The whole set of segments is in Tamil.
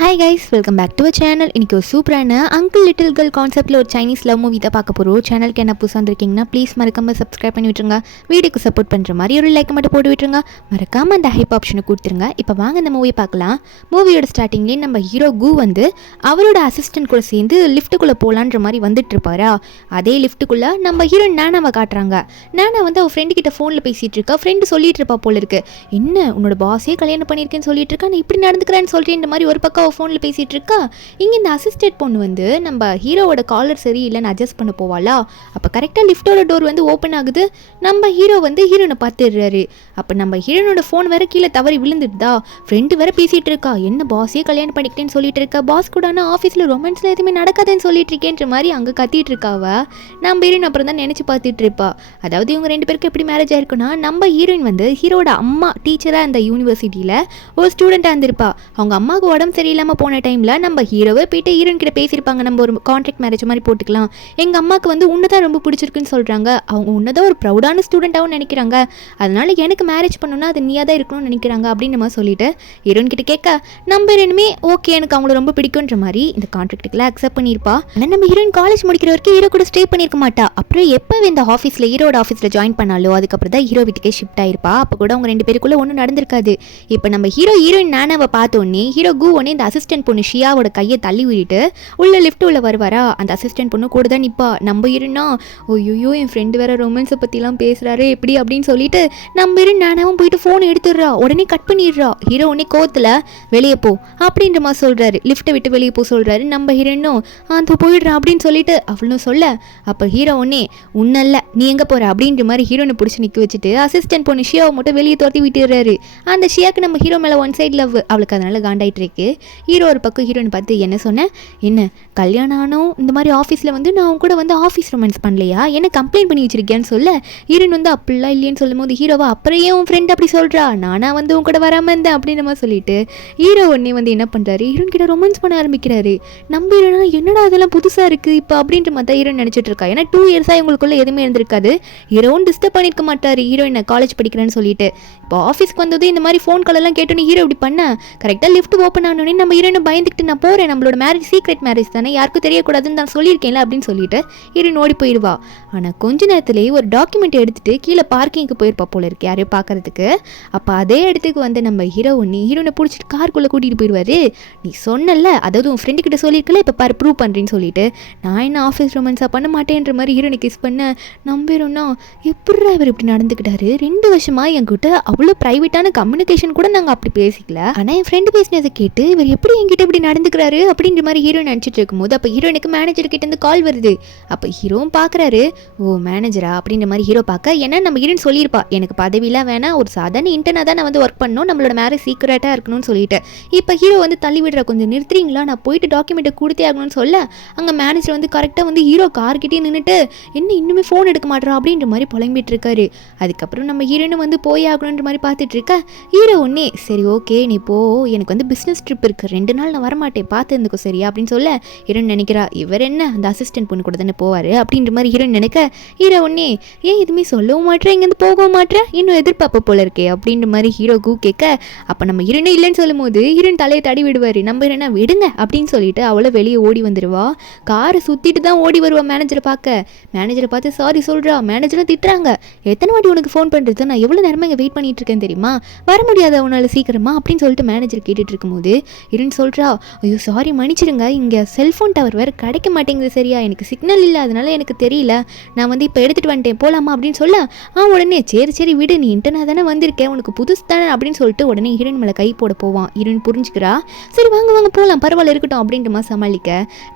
Hi guys, welcome back to a channel. இன்றைக்கி ஒரு சூப்பரான அங்கிள் லிட்டில் கேர்ள் கான்செப்ட்டில் ஒரு சைனீஸ் லவ் மூவி தான் பார்க்க போகிறோம். சேனலுக்கு என்ன புதுசாக வந்திருக்கீங்கன்னா ப்ளீஸ் மறக்காமல் சப்ஸ்கிரைப் பண்ணி விட்டுருங்க. வீடியோக்கு சப்போர்ட் பண்ணுற மாதிரி ஒரு லைக் மட்டும் போட்டு விட்டுருங்க. மறக்காமல் அந்த ஹைப் ஆப்ஷனை கொடுத்துருங்க. இப்போ வாங்க இந்த மூவி பார்க்கலாம். மூவியோட ஸ்டார்டிங்லேயே நம்ம ஹீரோ கு வந்து அவரோட அசிஸ்டன்ட் கூட சேர்ந்து லிஃப்ட்டுக்குள்ளே போகலான்ற மாதிரி வந்துட்டு இருப்பாரா. அதே லிஃப்ட்டுக்குள்ளே நம்ம ஹீரோ நானாவை காட்டுறாங்க. நானா வந்து அவள் ஃப்ரெண்டு கிட்ட ஃபோனில் பேசிகிட்டு இருக்கா. ஃப்ரெண்டு சொல்லிட்டு இருப்பா போல இருக்கு, என்ன உன்னோட பாஸே கல்யாணம் பண்ணியிருக்கேன்னு சொல்லிட்டு இருக்கா, நான் இப்படி நடந்துக்கிறேன்னு சொல்கிறேன் இந்த மாதிரி ஒரு பக்கம் ஃபோனில் பேசிகிட்டு இருக்கா. இங்கே இந்த அசிஸ்டன்ட் பொண்ணு வந்து நம்ம ஹீரோவோட காலர் சரி இல்லைன்னு அட்ஜஸ்ட் பண்ண போவாளா. அப்போ கரெக்டாக லிஃப்டோட டோர் வந்து ஓப்பன் ஆகுது. நம்ம ஹீரோ வந்து ஹீரோனை பார்த்துடுறாரு. அப்போ நம்ம ஹீரோனோட ஃபோன் வேற கீழே தவறி விழுந்துடுதா. ஃப்ரெண்டு வேற பேசிகிட்டு இருக்கா, என்ன பாஸே கல்யாணம் பண்ணிக்கிட்டேன்னு சொல்லிட்டு இருக்கா, பாஸ் கூட ஆனால் ஆஃபீஸில் ரொமான்ஸில் எதுவுமே நடக்காதுன்னு சொல்லிட்டு இருக்கேன்ற மாதிரி அங்கே கத்திட்டு இருக்காவ. நம்ம ஹீரோயின் அப்புறம் தான் நினச்சி பார்த்துட்டு இருப்பா. அதாவது இவங்க ரெண்டு பேருக்கு எப்படி மேரேஜ் ஆயிருக்குன்னா, நம்ம ஹீரோயின் வந்து ஹீரோட அம்மா டீச்சராக அந்த யூனிவர்சிட்டியில் ஒரு ஸ்டூடெண்ட்டாக இருந்திருப்பா. அவங்க அம்மாவுக்கு உடம்பு சரியில்லாமல் போன டைமில் நம்ம ஹீரோவை போயிட்டு ஹீரோயின் கிட்ட பேசியிருப்பாங்க, நம்ம ஒரு கான்ட்ராக்ட் மேரேஜ் மாதிரி போட்டுக்கலாம், எங்கள் அம்மாவுக்கு வந்து உன்னதான் ரொம்ப பிடிச்சிருக்குன்னு சொல்கிறாங்க, அவங்க உன்னதான் ஒரு ப்ரௌடான ஸ்டூடெண்ட்டாகவும் நினைக்கிறாங்க, அதனால எனக்கு மேரேஜ் பண்ணணும்னா அது நீயாக தான் இருக்கணும்னு நினைக்கிறாங்க அப்படின்னு நம்ம சொல்லிட்டு ஹீரோயின் கிட்ட கேட்க நம்ம ரெண்டுமே ஓகே எனக்கு அவங்கள ரொம்ப பிடிக்குன்ற மாதிரி இந்த கான்ட்ராக்டுக்குலாம் அக்செப்ட் பண்ணியிருப்பா. ஆனால் நம்ம ஹீரோயின் காலேஜ் முடிக்கிற வரைக்கும் ஹீரோ கூட ஸ்டே பண்ணியிருக்க மாட்டா. அப்புறம் எப்போ இந்த ஆஃபீஸில் ஹீரோட ஆஃபீஸில் ஜாயின் பண்ணாலோ அதுக்கப்புறம் தான் ஹீரோ வீட்டுக்கே ஷிஃப்ட் ஆயிருப்பா. அப்போ கூட அவங்க ரெண்டு பேருக்குள்ளே ஒன்றும் நடந்திருக்காது. இப்போ நம்ம ஹீரோயின் நானாவை பார்த்தோன்னே ஹீரோ கு உடனே இந்த அசிஸ்டன்ட் பொண்ணு ஷியாவோட கையை தள்ளி விட்டுட்டு உள்ள லிஃப்ட் உள்ள வருவாரா. அந்த அசிஸ்டன்ட் பொண்ணு கூட தான் நிற்பா. நம்ம ஹீரோனா ஐயோ என் ஃப்ரெண்டு வேற ரொமான்ஸை பற்றிலாம் பேசுகிறாரு எப்படி அப்படின்னு சொல்லிட்டு நம்ம ஹீரோ நானாவும் போயிட்டு ஃபோன் எடுத்துடுறா. உடனே கட் பண்ணிடுறா. ஹீரோ உடனே கோவத்தில் வெளியே போ அப்படின்ற மாதிரி சொல்கிறாரு, லிஃப்ட்டை விட்டு வெளியே போ சொல்கிறாரு. நம்ம ஹீரோனும் அந்த போயிடுறா அப்படின்னு சொல்லிட்டு அவளும் சொல்ல, அப்போ ஹீரோ உடனே உன்னல்ல நீ எங்கே போகிற அப்படின்ற மாதிரி ஹீரோனை பிடிச்சி நிற்க வச்சுட்டு அசிஸ்டன்ட் பொண்ணு ஷியாவை மட்டும் வெளியே துரத்தி விட்டுறாரு. அந்த ஷியாவுக்கு நம்ம ஹீரோ மேலே ஒன் சைட் லவ், அவளுக்கு அதனால காண்டாயிட்டு இருக்கு. ஹீரோ ஒரு பக்கம் ஹீரோனை பார்த்து என்ன சொன்னேன், என்ன கல்யாணம் ஆனோம் இந்த மாதிரி ஆஃபீஸில் வந்து நான் அவங்க கூட வந்து ஆஃபீஸ் ரொமான்ஸ் பண்ணலையா, என்ன கம்ப்ளைண்ட் பண்ணி வச்சிருக்கேன்னு சொல்ல ஹீரோன் வந்து அப்படிலாம் இல்லைன்னு சொல்லும் போது ஹீரோவா அப்புறம் ஏன் உன் ஃப்ரெண்ட் அப்படி சொல்கிறா, நானா வந்து உன் கூட வராமல் இருந்தேன் அப்படின்னு நம்ம சொல்லிட்டு ஹீரோ உடனே வந்து என்ன பண்ணுறாரு, ஹீரோன் கிட்ட ரொமான்ஸ் பண்ண ஆரம்பிக்கிறாரு. நம்ம ஹீரோனா என்னடா அதெல்லாம் புதுசாக இருக்குது இப்போ அப்படின்ற மாதிரி ஹீரோன் நினச்சிட்டு இருக்கா. ஏன்னா 2 இயர்ஸாக இவங்களுக்குள்ள எதுவுமே இருந்திருக்காது. ஹீரோவும் டிஸ்டர்ப் பண்ணியிருக்க மாட்டார் ஹீரோயினை காலேஜ் படிக்கிறேன்னு சொல்லிட்டு. இப்போ ஆஃபீஸ்க்கு வந்தது இந்த மாதிரி ஃபோன் காலெல்லாம் கேட்டோன்னு ஹீரோ இப்படி பண்ண கரெக்டாக லிஃப்ட் ஓப்பன் ஆனோடனே நம்ம ஹீரோனை பயந்துக்கிட்டு நான் போகிறேன், நம்மளோட மேரேஜ் சீக்ரெட் மேரேஜ் தானே யாருக்கும் தெரியக்கூடாதுன்னு நான் சொல்லியிருக்கேன்ல அப்படின்னு சொல்லிட்டு ஹீரோயின் ஓடி போயிடுவா. ஆனால் கொஞ்ச நேரத்துலேயே ஒரு டாக்குமெண்ட் எடுத்துகிட்டு கீழே பார்க்கிங்க்கு போயிருப்பா போல இருக்கு யாரையும் பார்க்கறதுக்கு. அப்போ அதே இடத்துக்கு வந்து நம்ம ஹீரோனை பிடிச்சிட்டு காருக்குள்ளே கூட்டிகிட்டு போயிடுவார். நீ சொன்னல, அதாவது உன் ஃப்ரெண்டு கிட்ட சொல்லியிருக்கல, இப்போ பாரு ப்ரூவ் பண்ணுறேன்னு சொல்லிட்டு நான் என்ன ஆஃபீஸ் ரொமான்ஸாக பண்ண மாட்டேன்ற மாதிரி ஹீரோனை கிஸ் பண்ண நம்பிடும்னா எப்படிரா இவர் இப்படி நடந்துக்கிட்டாரு, 2 வருஷமாக என்கிட்ட அவ்வளோ ப்ரைவேட்டான கம்யூனிகேஷன் கூட நாங்கள் அப்படி பேசிக்கல, ஆனால் என் ஃப்ரெண்டு பேசினதை கேட்டு இவர் எப்படி என்கிட்ட இப்படி நடந்துக்கிறாரு அப்படின்ற மாதிரி ஹீரோ நினச்சிட்டு இருக்கும்போது அப்போ ஹீரோனுக்கு மேனேஜர் கிட்ட இருந்து கால் வருது. அப்போ ஹீரோவும் பார்க்குறாரு, ஓ மேனேஜரா அப்படின்ற மாதிரி ஹீரோ பார்க்க, ஏன்னா நம்ம ஹீரோன்னு சொல்லியிருப்பா எனக்கு பதவியெலாம் வேணாம், ஒரு சாதாரண இன்டர்னாக தான் நான் வந்து ஒர்க் பண்ணணும், நம்மளோட மேரேஜ் சீக்ரெட்டாக இருக்கணும்னு சொல்லிட்டு. இப்போ ஹீரோ வந்து தள்ளி விடுற, கொஞ்சம் நிறுத்துறீங்களா, நான் போயிட்டு டாக்குமெண்ட்டை கொடுத்தே ஆகணும்னு சொல்ல அங்கே மேனேஜர் வந்து கரெக்டாக வந்து ஹீரோ கார்கிட்டே நின்றுட்டு என்ன இன்னுமே ஃபோன் எடுக்க மாட்டேறா அப்படின்ற மாதிரி புலம்பிட்டு இருக்காரு. அதுக்கப்புறம் நம்ம ஹீரோனு வந்து போய் ஆகணுன்ற மாதிரி பார்த்துட்டு இருக்க ஹீரோ ஒன்னே சரி ஓகே நீ போ, எனக்கு வந்து பிஸ்னஸ் ட்ரிப் இருக்குது 2 நாள் நான் வரமாட்டேன் பார்த்து இருந்துக்கோ சரியா அப்படின்னு சொல்ல ஹீரோயின் நினைக்கிறா இவர் என்ன அந்த அசிஸ்டன்ட் பொண்ணு கூட தானே போவார் அப்படின்ற மாதிரி ஹீரோயின் நினைக்க ஹீரோ ஒன்னே ஏன் எதுவுமே சொல்லவும் மாட்டேன் இங்கேருந்து போகவும் மாட்டேன் இன்னும் எதிர்பார்ப்ப போல இருக்கே அப்படின்ற மாதிரி ஹீரோ கு கேட்க அப்போ நம்ம ஹீரோனே இல்லைன்னு சொல்லும் போது ஹீரோயின் தலையை தடி விடுவார். நம்ம என்ன விடுங்க அப்படின்னு சொல்லிட்டு அவளை வெளியே ஓடி வந்துடுவா. காரை சுற்றிட்டு தான் ஓடி வருவா மேனேஜரை பார்த்து சாரி சொல்கிறா. மேனேஜரை திட்டுறாங்க, எத்தனை வாட்டி உனக்கு ஃபோன் பண்ணுறது, நான் எவ்வளோ நேரமாக இங்கே வெயிட் பண்ணிட்டு இருக்கேன் தெரியுமா, வர முடியாத உன்னால் சீக்கிரமா அப்படின்னு சொல்லிட்டு மேனேஜர் கேட்டுட்டு இருக்கும்போது ஹீரோயின் சொல்கிறா, ஐயோ சாரி மன்னிச்சிடுங்க, இங்கே செல்ஃபோன் டவர் வேறு கிடைக்க மாட்டேங்குது சரியா, எனக்கு சிக்னல் இல்லை அதனால எனக்கு தெரியல, நான் வந்து இப்போ எடுத்துகிட்டு வந்துட்டேன் போகலாமா அப்படின்னு சொல்ல உடனே சரி விடு நீ இன்டர்னா தானே வந்திருக்கேன் உனக்கு புதுசு தானே அப்படின்னு சொல்லிட்டு உடனே ஹீரோயின் மேலே கை போட போவான். ஹீரோயின் புரிஞ்சுக்கிறா, சரி வாங்க போகலாம் பரவாயில்ல இருக்கட்டும் அப்படின்ற மாதிரி சமாளிக்க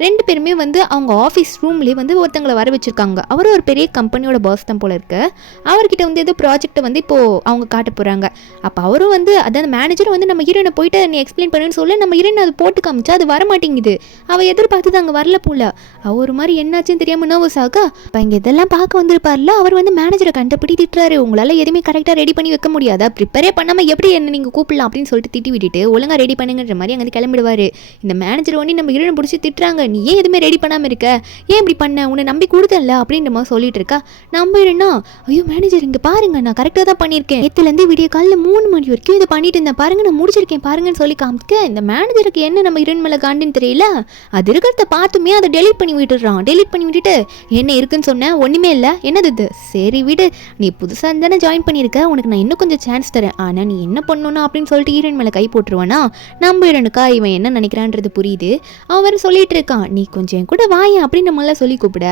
2 பேருமே வந்து அவங்க ஆஃபீஸ் ரூம்லேயே வந்து ஒருத்தங்களை வர வச்சுருக்காங்க. அவரும் ஒரு பெரிய கம்பெனியோட பாஸ் தான் போல இருக்கு. அவர்கிட்ட வந்து ஏதோ ப்ராஜெக்டை வந்து இப்போது அவங்க காட்ட போகிறாங்க. அப்போ அவரும் வந்து அதாவது மேனேஜரும் வந்து நம்ம ஹீரோனை போயிட்டு நீ எக்ஸ்பிளைன் பண்ணுன்னு சொல்ல நம்ம ஹீரோயின் அது போட்டு காமிச்சா அது வர மாட்டேங்குது. அவள் எதிர்பார்த்து அங்கே வரல போல. அவர் ஒரு மாதிரி என்னாச்சுன்னு தெரியாமல் நர்வஸ் ஆகா. இப்போ இங்கே இதெல்லாம் பார்க்க வந்திருப்பார்ல, அவர் வந்து மேனேஜரை கண்டுபிடி திட்டுறாரு, உங்களால் எதுவுமே கரெக்டாக ரெடி பண்ணி வைக்க முடியாதா, ப்ரிப்பரே பண்ணாமல் எப்படி என்ன நீங்கள் கூப்பிடலாம் அப்படின்னு சொல்லிட்டு திட்டி விட்டுட்டு ஒழுங்காக ரெடி பண்ணுங்கன்ற மாதிரி அங்கே கிளம்பிடுவார். இந்த மேனேஜர் ஒன்று நம்ம ஹீரோனை பிடிச்சி திட்டுறாங்க, நீ ஏன் எதுவுமே ரெடி பண்ணாமல் இருக்க, ஏன் இப்படி பண்ண, உன்னை நம்பி கொடுத்தல அப்படின்ற மாதிரி சொல்லிட்டு இருக்கா. நம்ம ஹீரோனா ஐயோ மேனேஜர் இங்கே பாருங்க நான் கரெக்டாக தான் பண்ணியிருக்கேன், நேற்றுலேருந்து விடிய காலையில் 3 மணி வரைக்கும் இதை பண்ணிட்டு இருந்தேன் பாருங்க, நான் முடிச்சிருக்கேன் பாருங்கன்னு சொல்லி காமிக்க இந்த மேனேஜருக்கு என்ன நம்ம ஹீரோயின் மேலே காண்டின்னு தெரியல, அது இருக்கிறத பார்த்துமே அதை டெலீட் பண்ணி விட்டுடுறான். டெலீட் பண்ணி விட்டுட்டு என்ன இருக்குன்னு சொன்னேன், ஒன்றுமே இல்லை, என்னது இது, சரி விடு, நீ புதுசாக தானே ஜாயின் பண்ணியிருக்க, உனக்கு நான் இன்னும் கொஞ்சம் சான்ஸ் தரேன், ஆனால் நீ என்ன பண்ணணும் அப்படின்னு சொல்லிட்டு ஹீரோயின் மேலே கை போட்டுருவானா. நம்ம ஹீரோனுக்கா இவன் என்ன நினைக்கிறான்றது புரியுது. அவர் சொல்லிட்டு இருக்கான், நீ கொஞ்சம் என் கூட வாயேன் அப்படின்னு நம்மளாம் சொல்லி கூப்பிட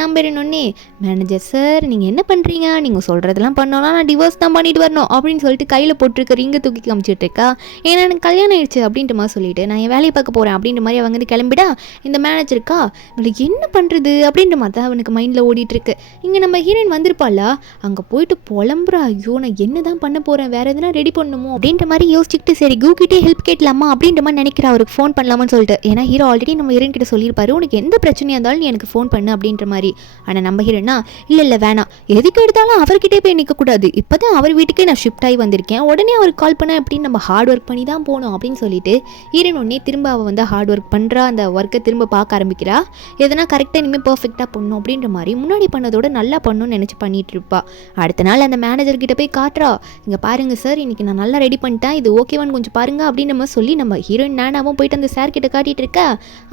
நம்ம ஹீரோயின் ஒன்னே, மேனேஜர் சார் நீங்கள் என்ன பண்ணுறீங்க, நீங்கள் சொல்கிறதெல்லாம் பண்ணோன்னா நான் டிவோர்ஸ் தான் பண்ணிட்டு வரணும் அப்படின்னு சொல்லிட்டு கையில் போட்டிருக்க ரிங்கை தூக்கி காமிச்சிட்டு இருக்கா. ஏன்னா எனக்கு கல்யாணம் ஆயிடுச்சு அப்படின்ற மாதிரி சொல்லிட்டு நான் என் வேலையை பார்க்க போகிறேன் அப்படின்ற மாதிரி அவங்க வந்து கிளம்பிடா. இந்த மேனேஜருக்கா இவளுக்கு என்ன பண்ணுறது அப்படின்ற மாதிரி தான் அவனுக்கு மைண்டில் ஓடிட்டுருக்கு. இங்கே நம்ம ஹீரோயின் வந்திருப்பாளா, அங்கே போயிட்டு புலம்புறா, ஐயோ நான் என்ன தான் பண்ண போகிறேன், வேறு எதுனா ரெடி பண்ணணுமோ அப்படின்ற மாதிரி யோசிச்சுக்கிட்டு சரி கூக்கிட்டே ஹெல்ப் கேட்கலாமா அப்படின்ற மாதிரி நினைக்கிறா, அவருக்கு ஃபோன் பண்ணலாமான்னு சொல்லிட்டு. ஏன்னா ஹீரோ ஆல்ரெடி நம்ம ஹீரோயின் கிட்ட சொல்லியிருப்பாரு, உனக்கு எந்த பிரச்சனையாக இருந்தாலும் நீ எனக்கு ஃபோன் பண்ணு அப்படின்ற மாதிரி. ஆனால் நம்ம ஹீரோனா இல்லை வேணாம், எதுக்கு எடுத்தாலும் அவர்கிட்டே போய் நிற்கக்கூடாது, இப்போ தான் அவர் வீட்டுக்கே நான் ஷிஃப்ட் ஆகி வந்திருக்கேன், உடனே அவருக்கு கால் பண்ண அப்படின்னு நம்ம ஹார்ட் ஒர்க் பண்ணி தான் போகணும் அப்படின்னு சொல்லிட்டு ஹீரோயின் உடனே திரும்ப அவள் வந்து ஹார்ட் ஒர்க் பண்ணுறா, அந்த ஒர்க்கை திரும்ப பார்க்க ஆரம்பிக்கிறா. எதனா கரெக்டாக இனிமேல் பர்ஃபெக்டாக பண்ணணும் அப்படின்ற மாதிரி முன்னாடி பண்ணதோட நல்லா பண்ணணும்னு நினச்சி பண்ணிட்டு இருப்பா. அடுத்த நாள் அந்த மேனேஜர் கிட்ட போய் காட்டுறா, இங்கே பாருங்க சார், இன்னைக்கு நான் நல்லா ரெடி பண்ணிட்டேன், இது ஓகேவான்னு கொஞ்சம் பாருங்க அப்படின்னு நம்ம சொல்லி நம்ம ஹீரோயின் நானாவும் போயிட்டு அந்த சார் கிட்ட காட்டிட்டு இருக்க.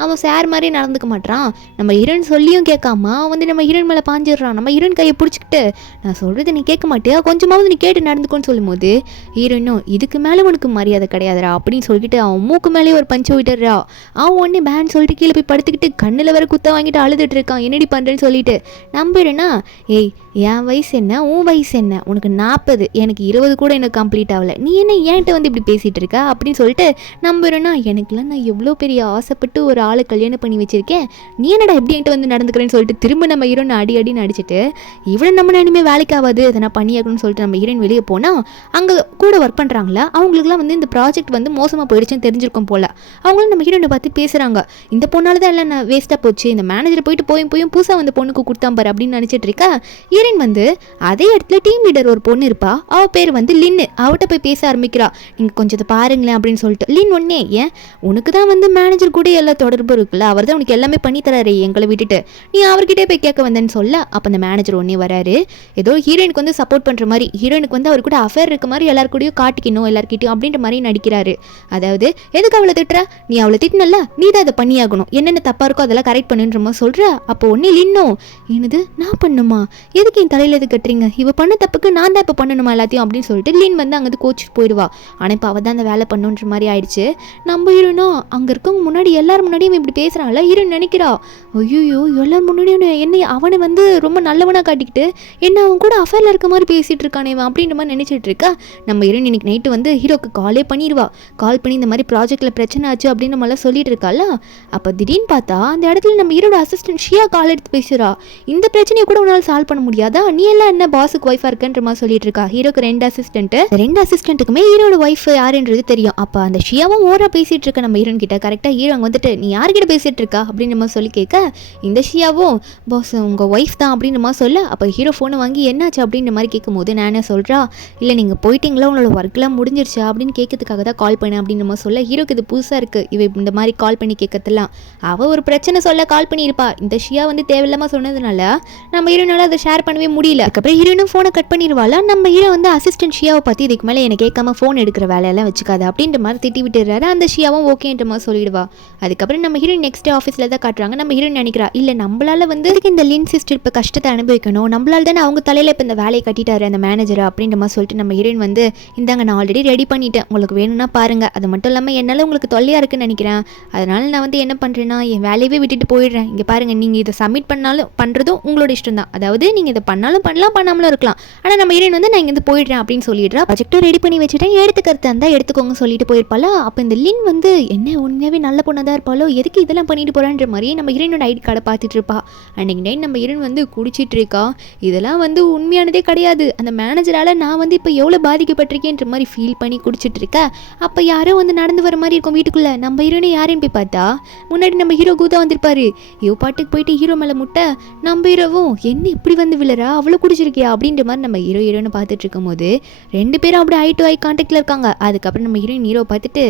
அவன் சார் மாதிரி நடந்துக்க மாட்டான். நம்ம ஹீரோயின் சொல்லியும் கேட்காம அவன் வந்து நம்ம ஹீரோயின் மேலே பாஞ்சிடுறான். நம்ம ஹீரோயின் கையை பிடிச்சிக்கிட்டு, நான் சொல்கிறது நீ கேட்க மாட்டியா, கொஞ்சமாவது நீ கேட்டு நடந்துக்கோன்னு சொல்லும் போது ஹீரோயினும் இதுக்கு மேலே உனக்கு மரியாதை கிடையாதுரா அப்படின்னு சொல்லிட்டு அவன் மூக்கு மேலேயே ஒரு பஞ்சு விட்டுறா. அவன் உடனே பேன் சொல்லிட்டு கீழே போய் படுத்துக்கிட்டு கண்ணில் வர குத்த வாங்கிட்டு அழுதுட்டு இருக்கான், என்னடி பண்ணுறேன்னு சொல்லிட்டு. நம்பிடுனா, ஏய் என் வயசு என்ன, உன் வயசு என்ன, உனக்கு 40, எனக்கு 20 கூட எனக்கு கம்ப்ளீட் ஆகலை, நீ என்ன ஏன்ட்ட வந்து இப்படி பேசிகிட்டு இருக்கா அப்படின்னு சொல்லிட்டு. நம்புறேன்னா எனக்குலாம் நான் எவ்வளோ பெரிய ஆசைப்பட்டு ஒரு ஆளை கல்யாணம் பண்ணி வச்சிருக்கேன், நீ என்னடா எப்படி என்கிட்ட வந்து நடந்துக்கிறேன்னு சொல்லிட்டு திரும்ப நம்ம ஹீரோயின் அடின்னு அடிச்சுட்டு, இவனை நம்ம இனிமேல் வேலைக்கு ஆகாது, அதை நான் பண்ணியாகணும்னு சொல்லிட்டு நம்ம ஹீரோயின் வெளியே போனால் அங்கே கூட ஒர்க் பண்ணுறாங்களா அவங்களுக்குலாம் வந்து இந்த ப்ராஜெக்ட் வந்து மோசமாக போயிடுச்சுன்னு தெரிஞ்சிருக்கும் போல். அவங்களும் நம்ம ஹீரோயினை பார்த்து பேசுகிறாங்க, இந்த பொண்ணால தான் எல்லாம் நான் வேஸ்ட்டாக போச்சு, இந்த மேனேஜர் போயிட்டு போயும் புதுசாக வந்து பொண்ணுக்கு கொடுத்தான் பாரு அப்படின்னு நினச்சிட்டு இருக்கா. ஹீரோயின் வந்து அதே இடத்துல டீம் லீடர் ஒரு பொண்ணு இருப்பா, அவள் பேர் வந்து லின்னு, அவட்ட போய் பேச ஆரம்பிக்கிறா, நீங்கள் கொஞ்சம் இதை பாருங்களேன் அப்படின்னு சொல்லிட்டு. லின் ஒன்னே, ஏன் உனக்கு தான் வந்து மேனேஜர் கூட எல்லா தொடர்பும் இருக்குல்ல, அவர் தான் உனக்கு எல்லாமே பண்ணி தராரு எங்களை விட்டுட்டு, நீ அவர்கிட்டே போய் கேட்க வந்தேன்னு சொல்ல. அப்போ அந்த மேனேஜர் ஒன்னே வராரு, ஏதோ ஹீரோயினுக்கு வந்து சப்போர்ட் பண்ணுற மாதிரி, ஹீரோயினுக்கு வந்து அவர் கூட அஃபேர் இருக்க மாதிரி எல்லாருக்கூடயும் காட்டிக்கணும் எல்லாருக்கிட்டையும் அப்படின்ற மாதிரி நடிக்கிறாரு. அதாவது எதுக்கு அவளை திட்டுற, நீ அவளை திட்டினல்ல, நீ தான் அதை பண்ணியாகணும், என்னென்ன தப்பாக இருக்கோ அதெல்லாம் கரெக்ட் பண்ணுன்ற மாதிரி சொல்கிற. அப்போ ஒன்னே லின்னும், என்னது நான் பண்ணுமா, எதுக்கு என் தலையில் எது கட்டுறீங்க, இவ பண்ண தப்புக்கு நான் தான் இப்போ பண்ணணுமா எல்லாத்தையும் அப்படின்னு சொல்லிட்டு லின் வந்து அங்கே கோச்சிட்டு போயிடுவா. ஆனால் இப்போ அவள் தான் அந்த வேலை பண்ணுன்ற மாதிரி ஆயிடுச்சு. நம்ம ஹீரோனா அங்கே இருக்கவங்க முன்னாடி எல்லாரும் முன்னாடியும் இப்படி பேசுகிறாங்கள, ஹீரோயின் நினைக்கிறா, ஐயோ எல்லாரும் முன்னாடியும் என்ன அவனை வந்து ரொம்ப நல்லவனாக காட்டிக்கிட்டு என்ன அவன் கூட அஃபேரில் இருக்க மாதிரி பேசிகிட்டு இருக்கானே அப்படின்ற மாதிரி நினச்சிட்டு இருக்கா. நம்ம ஹீரோயின் இன்னைக்கு நைட்டு வந்து ஹீரோக்கு காலே பண்ணிடுவா, கால் பண்ணி இந்த மாதிரி ப்ராஜெக்டில் பிரச்சனை ஆச்சு அப்படின்னு நம்மளாம் சொல்லிட்டு இருக்கால. அப்போ திடீர்னு பார்த்தா அந்த இடத்துல நம்ம ஹீரோட அசிஸ்டன்ட் ஷியா கால் எடுத்து பேசுகிறா, இந்த பிரச்சனையை கூட உன்னால் சால்வ் பண்ண முடியாதா, நீ எல்லாம் என்ன பாஸுக்கு ஒய்ஃபாக இருக்கன்ற மாதிரி சொல்லிட்டு இருக்கா. ஹீரோக்கு 2 அசிஸ்டண்ட்டுக்குமே ஹீரோட ஒய்ஃப் யாருன்றது தெரியும். அப்போ அந்த ஷியாவும் ஓரா பேசிட்டு இருக்க நம்ம ஹீரோன் கிட்ட. கரெக்டாக ஹீரோ அங்கே வந்துட்டு, நீ யார்கிட்ட பேசிட்டு இருக்கா அப்படின்னு நம்ம சொல்லி கேட்க, இந்த ஷியாவும் பாஸ் உங்கள் ஒய்ஃப் தான் அப்படின்ற மாதிரி சொல்ல. அப்போ ஹீரோ ஃபோனை வாங்கி என்னாச்சு அப்படின்ற மாதிரி கேட்கும்போது நானே சொல்கிறா, இல்லை நீங்கள் போயிட்டீங்களா, உங்களோட ஒர்க்லாம் முடிஞ்சிருச்சா அப்படின்னு கேட்கறதுக்காக தான் கால் பண்ணேன் அப்படின்னு நம்ம சொல்ல. ஹீரோக்கு இது புதுசாக இருக்குது, இவ இந்த மாதிரி கால் பண்ணி கேட்கறதுலாம். அவள் ஒரு பிரச்சனை சொல்ல கால் பண்ணியிருப்பா, இந்த ஷியா வந்து தேவையில்லாமல் சொன்னதுனால நம்ம ஹீரோனால அதை ஷேர் பண்ணவே முடியல. அதுக்கப்புறம் ஹீரோனும் ஃபோனை கட் பண்ணிடுவாளா. நம்ம ஹீரோ வந்து அசிஸ்டன்ட் ஷியாவை பற்றி இதுக்கு மேலே என்னை கேட்காம ஃபோன் எடுக்கிற வேலையெல்லாம் வச்சுக்காது அப்படின்ற மாதிரி திட்டி விட்டுறாரு. அந்த ஷியாவும் ஓகேன்ற மாதிரி சொல்லிடுவா. அதுக்கப்புறம் நம்ம ஹீரோயின் நெக்ஸ்ட் ஆஃபீஸில் தான் காட்டுறாங்க. நம்ம ஹீரோயின் நினைக்கிறா, இல்லை நம்மளால வந்து இந்த லின் சிஸ்டர் இப்போ கஷ்டத்தை அனுபவிக்கணும், நம்மளால தானே அவங்க தலையில் இப்போ இந்த வேலையை கட்டிட்டாரு அந்த மேனேஜர் அப்படின்ற மாதிரி சொல்லிட்டு நம்ம ஹீரோயின் வந்து, இந்தாங்க நான் ஆல்ரெடி ரெடி பண்ணிட்டேன், உங்களுக்கு வேணும்னா பாருங்கள், அது மட்டும் இல்லாமல் என்னால் உங்களுக்கு தொல்லையாக இருக்குன்னு நினைக்கிறேன், அதனால் நான் வந்து என்ன பண்ணுறேன்னா என் வேலையவே விட்டுட்டு போயிடுறேன், இங்கே பாருங்கள் நீங்கள் இதை சப்மிட் பண்ணாலும் பண்ணுறதும் உங்களோட இஷ்டம் தான், அதாவது நீங்கள் இதை பண்ணாலும் பண்ணலாம் பண்ணாமலும் இருக்கலாம், ஆனால் நம்ம ஹீரோயின் வந்து நான் இங்கேருந்து போயிடுறேன் அப்படின்னு சொல்லிடுறா. ப்ராஜெக்டும் ரெடி பண்ணி வச்சுட்டேன், எடுத்துக்கிறது இருந்தால் எடுத்துக்கோங்க சொல்லிட்டு போயிருப்பாளா. அப்போ இந்த லின் வந்து என்ன உண்மையாகவே நல்ல பொண்ணாக தான் இருப்பாளோ, எதுக்கு இதெல்லாம் பண்ணிட்டு போகிறான்ற மாதிரி நம்ம ஹீரோனோட ஐடி கார்டை பார்த்துட்டு இருப்பா. அன்றைக்கி நைட் நம்ம ஹீரோயின் வந்து குடிச்சிட்டு இருக்கா, இதெல்லாம் வந்து உண்மையானதே கிடையாது, அந்த மேனேஜரால் நான் வந்து இப்போ எவ்வளோ பாதிக்கப்பட்டிருக்கேன்ற மாதிரி ஃபீல் பண்ணி குடிச்சிட்டு இருக்க. அப்போ யாரோ வந்து நடந்து வர மாதிரி இருக்கும் வீட்டுக்குள்ளே. நம்ம ஹீரோனை யாருன்னு போய் பார்த்தா முன்னாடி நம்ம ஹீரோ கூதா வந்திருப்பாரு. இவ பாட்டுக்கு போயிட்டு ஹீரோ மேலே முட்டை, நம்ம ஹீரோவும் என்ன இப்படி வந்து விழறா, அவ்வளோ குடிச்சிருக்கியா அப்படின்ற மாதிரி நம்ம ஹீரோன்னு பார்த்துட்டு இருக்கும் போது 2 பேரும் அப்படியே ஐ டு ஐ கான்டாக்டில் இருக்காங்க. அதுக்கப்புறம் நம்ம ஹீரோயின் ஹீரோ பார்த்துட்டு,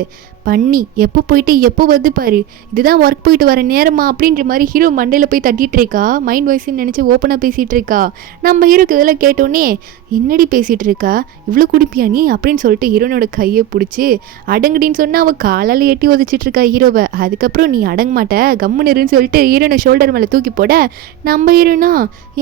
பண்ணி எப்போ போயிட்டு எப்போ வந்து பாரு, இதுதான் ஒர்க் போயிட்டு வர நேரமா அப்படின்ற மாதிரி ஹீரோ மண்டையில் போய் தட்டிகிட்டு இருக்கா. மைண்ட் வாய்ஸ்ன்னு நினச்சி ஓப்பனாக பேசிகிட்டு இருக்கா. நம்ம ஹீரோக்கு இதெல்லாம் கேட்டோன்னே, என்னடி பேசிகிட்டு இருக்கா, இவ்வளோ குடிப்பியா நீ அப்படின்னு சொல்லிட்டு ஹீரோனோட கையை பிடிச்சி அடங்குடின்னு சொன்னால் அவள் காலால் எட்டி உதச்சிட்டு இருக்கா ஹீரோவை. அதுக்கப்புறம் நீ அடங்க மாட்ட கம்முன்னு சொல்லிட்டு ஹீரோனை ஷோல்டர் மேலே தூக்கி போட, நம்ம ஹீரோனா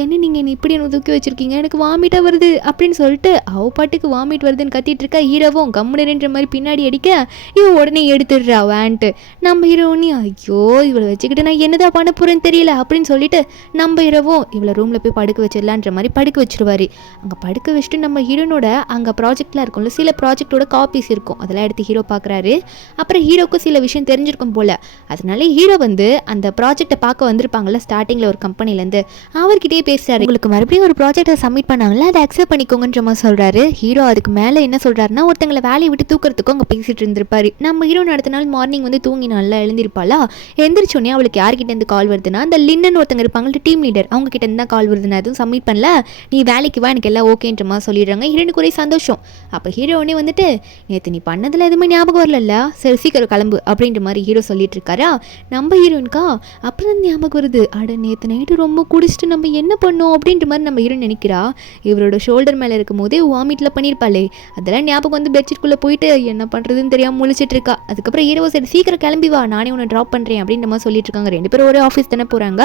என்ன நீங்கள் என்ன இப்படி எனக்கு தூக்கி வச்சுருக்கீங்க, எனக்கு வாமிட்டாக வருது அப்படின்னு சொல்லிட்டு அவள் பாட்டுக்கு வாமிட் வருதுன்னு கத்திட்டு இருக்கா. ஹீரோவும் கம்முனுன்ற மாதிரி பின்னாடி அடிக்க இவன் உடனே எடுத்துடுறா வேன்ட்டு. நம்ம ஹீரோனி ஐயோ இவளை வச்சுக்கிட்டு நான் என்னதான் பண்ண போகிறேன்னு தெரியல அப்படின்னு சொல்லிட்டு நம்ம ஹீரோவும் இவளை ரூமில் போய் படுக்க வச்சிடலான்ற மாதிரி படுக்க வச்சிருவாரு. அங்கே படுக்க வச்சுட்டு நம்ம ஹீரோனோட அங்கே ப்ராஜெக்ட்லாம் இருக்கும்ல, சில ப்ராஜெக்டோட காப்பீஸ் இருக்கும், அதெல்லாம் எடுத்து ஹீரோ பார்க்குறாரு. அப்புறம் ஹீரோக்கு சில விஷயம் தெரிஞ்சிருக்கும் போல், அதனால ஹீரோ வந்து அந்த ப்ராஜெக்டை பார்க்க வந்திருப்பாங்கல்ல ஸ்டார்டிங்கில் ஒரு கம்பெனிலேருந்து, அவர்கிட்டயே பேசுறாரு. உங்களுக்கு மறுபடியும் ஒரு ப்ராஜெக்டை சப்மிட் பண்ணாங்களா, அதை அக்செப்ட் பண்ணிக்கோங்கன்ற மாதிரி சொல்கிறாரு. ஹீரோ அதுக்கு மேலே என்ன சொல்கிறாருன்னா, ஒருத்தங்களை வேலையை விட்டு தூக்கிறதுக்கும் அங்கே பேசிகிட்டு இருந்திருப்பாரு. நம்ம ஹீரோ அடுத்த நாள் மார்னிங் வந்து தூங்கி நல்லா எழுந்திருப்பாளா. எந்திரிச்சோடனே அவளுக்கு யார்கிட்ட இருந்து கால் வருதுன்னா, அந்த லின்னன் ஒருத்தங்க இருப்பாங்க டீம் லீடர், அவங்க கிட்ட இருந்து தான் கால் வருதுன்னா, அதுவும் சப்மிட் பண்ணல, நீ வேலைக்கு வா, எனக்கு எல்லாம் ஓகேன்ற மாதிரி சொல்லிடுறாங்க. ஹீரோனுக்கு ஒரே சந்தோஷம். அப்போ ஹீரோனே வந்துட்டு, நேற்று நீ பண்ணதில் எதுவுமே ஞாபகம் வரல, சரி சீக்கிரம் கிளம்பு அப்படின்ற மாதிரி ஹீரோ சொல்லிட்டு இருக்காரா. நம்ம ஹீரோனுக்கா அப்புறம் ஞாபகம் வருது, அட நேற்று நைட்டு ரொம்ப குடிச்சிட்டு நம்ம என்ன பண்ணோம் அப்படின்ற மாதிரி நம்ம ஹீரோ நினைக்கிறா. இவரோட ஷோல்டர் மேலே இருக்கும் போதே வாமிட்டில் பண்ணியிருப்பாளே, அதெல்லாம் ஞாபகம் வந்து பெட்ஷீட்குள்ளே போயிட்டு என்ன பண்ணுறதுன்னு தெரியாமல் முழிச்சிட்டு இருக்கா. அதுக்கப்புறம் ஹீரோ சரி சீக்கிரம் கிளம்பி வா, நானே உன்னை ட்ராப் பண்ணுறேன் அப்படின்ற மாதிரி சொல்லிட்டு இருக்காங்க. ரெண்டு பேரும் ஒரே ஆஃபீஸ் தானே போகிறாங்க.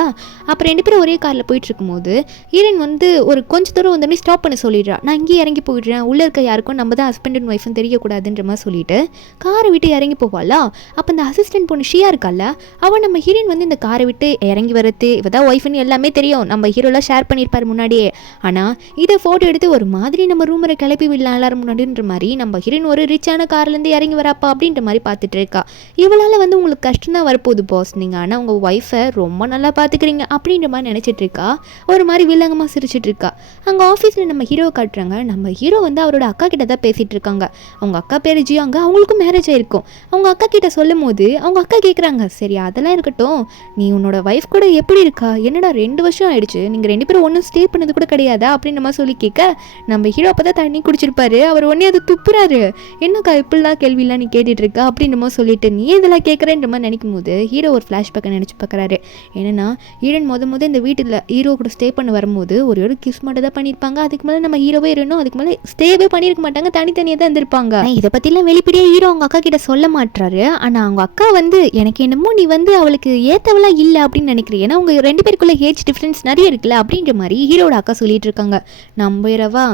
அப்புறம் ரெண்டு பேரும் ஒரே காரில் போயிட்டு இருக்கும்போது ஹீரோயின் வந்து ஒரு கொஞ்சம் தூரம் வந்து ஸ்டாப் பண்ண சொல்லிடுறா. நான் இங்கேயே இறங்கி போயிடுறேன், உள்ளே இருக்க யாருக்கும் நம்ம தான் ஹஸ்பண்ட் அண்ட் ஒய்ஃப்னு தெரியக்கூடாதுன்ற மாதிரி சொல்லிட்டு காரை விட்டு இறங்கி போவாளா. அப்போ இந்த அசிஸ்டன்ட் பொண்ணு ஷியா இருக்கால, அவன் நம்ம ஹீரோயின் வந்து இந்த காரை விட்டு இறங்கி வரது இவதான் ஒய்ஃப்னு எல்லாமே தெரியும், நம்ம ஹீரோலாம் ஷேர் பண்ணியிருப்பார் முன்னாடியே. ஆனால் இதை ஃபோட்டோ எடுத்து ஒரு மாதிரி நம்ம ரூமரை கிளப்பி விடலாம் எல்லாரும் முன்னாடின்ற மாதிரி நம்ம ஹீரோயின் ஒரு ரிச்சான கார்லேருந்து இறங்கி வராப்பா அப்படின்ற மாதிரி பார்த்துட்டு இருக்கா. இவளால் வந்து உங்களுக்கு கஷ்டம் தான் வரப்போகுது பாஸ், நீங்கள் ஆனால் உங்கள் ஒய்ஃபை ரொம்ப நல்லா பார்த்துக்கிறீங்க அப்படின்ற மாதிரி நினச்சிட்டு இருக்கா. ஒரு மாதிரி வில்லங்கமாக சிரிச்சிட்டு இருக்கா. அங்கே ஆஃபீஸில் நம்ம ஹீரோ காட்டுறாங்க. நம்ம ஹீரோ வந்து அவரோட அக்கா கிட்ட தான் பேசிகிட்டு இருக்காங்க. அவங்க அக்கா பேர் ஜியாங்க, அவங்களுக்கும் மேரேஜ் ஆயிருக்கும். அவங்க அக்கா கிட்ட சொல்லும் போது அவங்க அக்கா கேட்குறாங்க, சரி அதெல்லாம் இருக்கட்டும், நீ உன்னோட ஒய்ஃப் கூட எப்படி இருக்கா, என்னடா 2 வருஷம் ஆயிடுச்சு, நீங்கள் 2 பேரும் ஒன்றும் ஸ்டே பண்ணது கூட கிடையாதா அப்படின்ற மாதிரி சொல்லி கேட்க, நம்ம ஹீரோ அப்போ தான் தண்ணி குடிச்சிருப்பாரு, அவர் ஒன்றே அது துப்புறாரு. என்னக்கா இப்படிலாம் கேள்வியெல்லாம் நீ கேட்டுட்டு இருக்கா அப்படின்ற மாதிரி சொல்லிட்டு நீ இதெல்லாம் கேட்குறேன்ற மாதிரி நினைக்கும் போது ஹீரோ ஒரு ஃப்ளாஷ்பேக்கை நினச்சி பார்க்குறாரு. என்னன்னா ஹீரோன் முத இந்த வீட்டில் ஹீரோ கூட ஸ்டே பண்ண வரும்போது ஒரு கிஸ் மட்டும் தான் பண்ணியிருப்பாங்க. அதுக்கு மேலே நம்ம ஹீரோவே இருந்தோம், அதுக்கு மேலே ஸ்டேவே பண்ணியிருக்க மாட்டாங்க, தனித்தனியாக தான் இருந்திருப்பாங்க. இதை பற்றிலாம் வெளிப்படையாக ஹீரோ அவங்க அக்கா கிட்ட சொல்ல மாட்டாரு. ஆனால் அவங்க அக்கா வந்து எனக்கு என்னமோ நீ வந்து அவளுக்கு ஏற்றவெல்லாம் இல்லை அப்படின்னு நினைக்கிறேன், ஏன்னா உங்கள் 2 பேருக்குள்ள ஏஜ் டிஃப்ரென்ஸ் நிறைய இருக்குல்ல அப்படின்ற மாதிரி ஹீரோட அக்கா சொல்லிட்டு இருக்காங்க. நம்புறவா,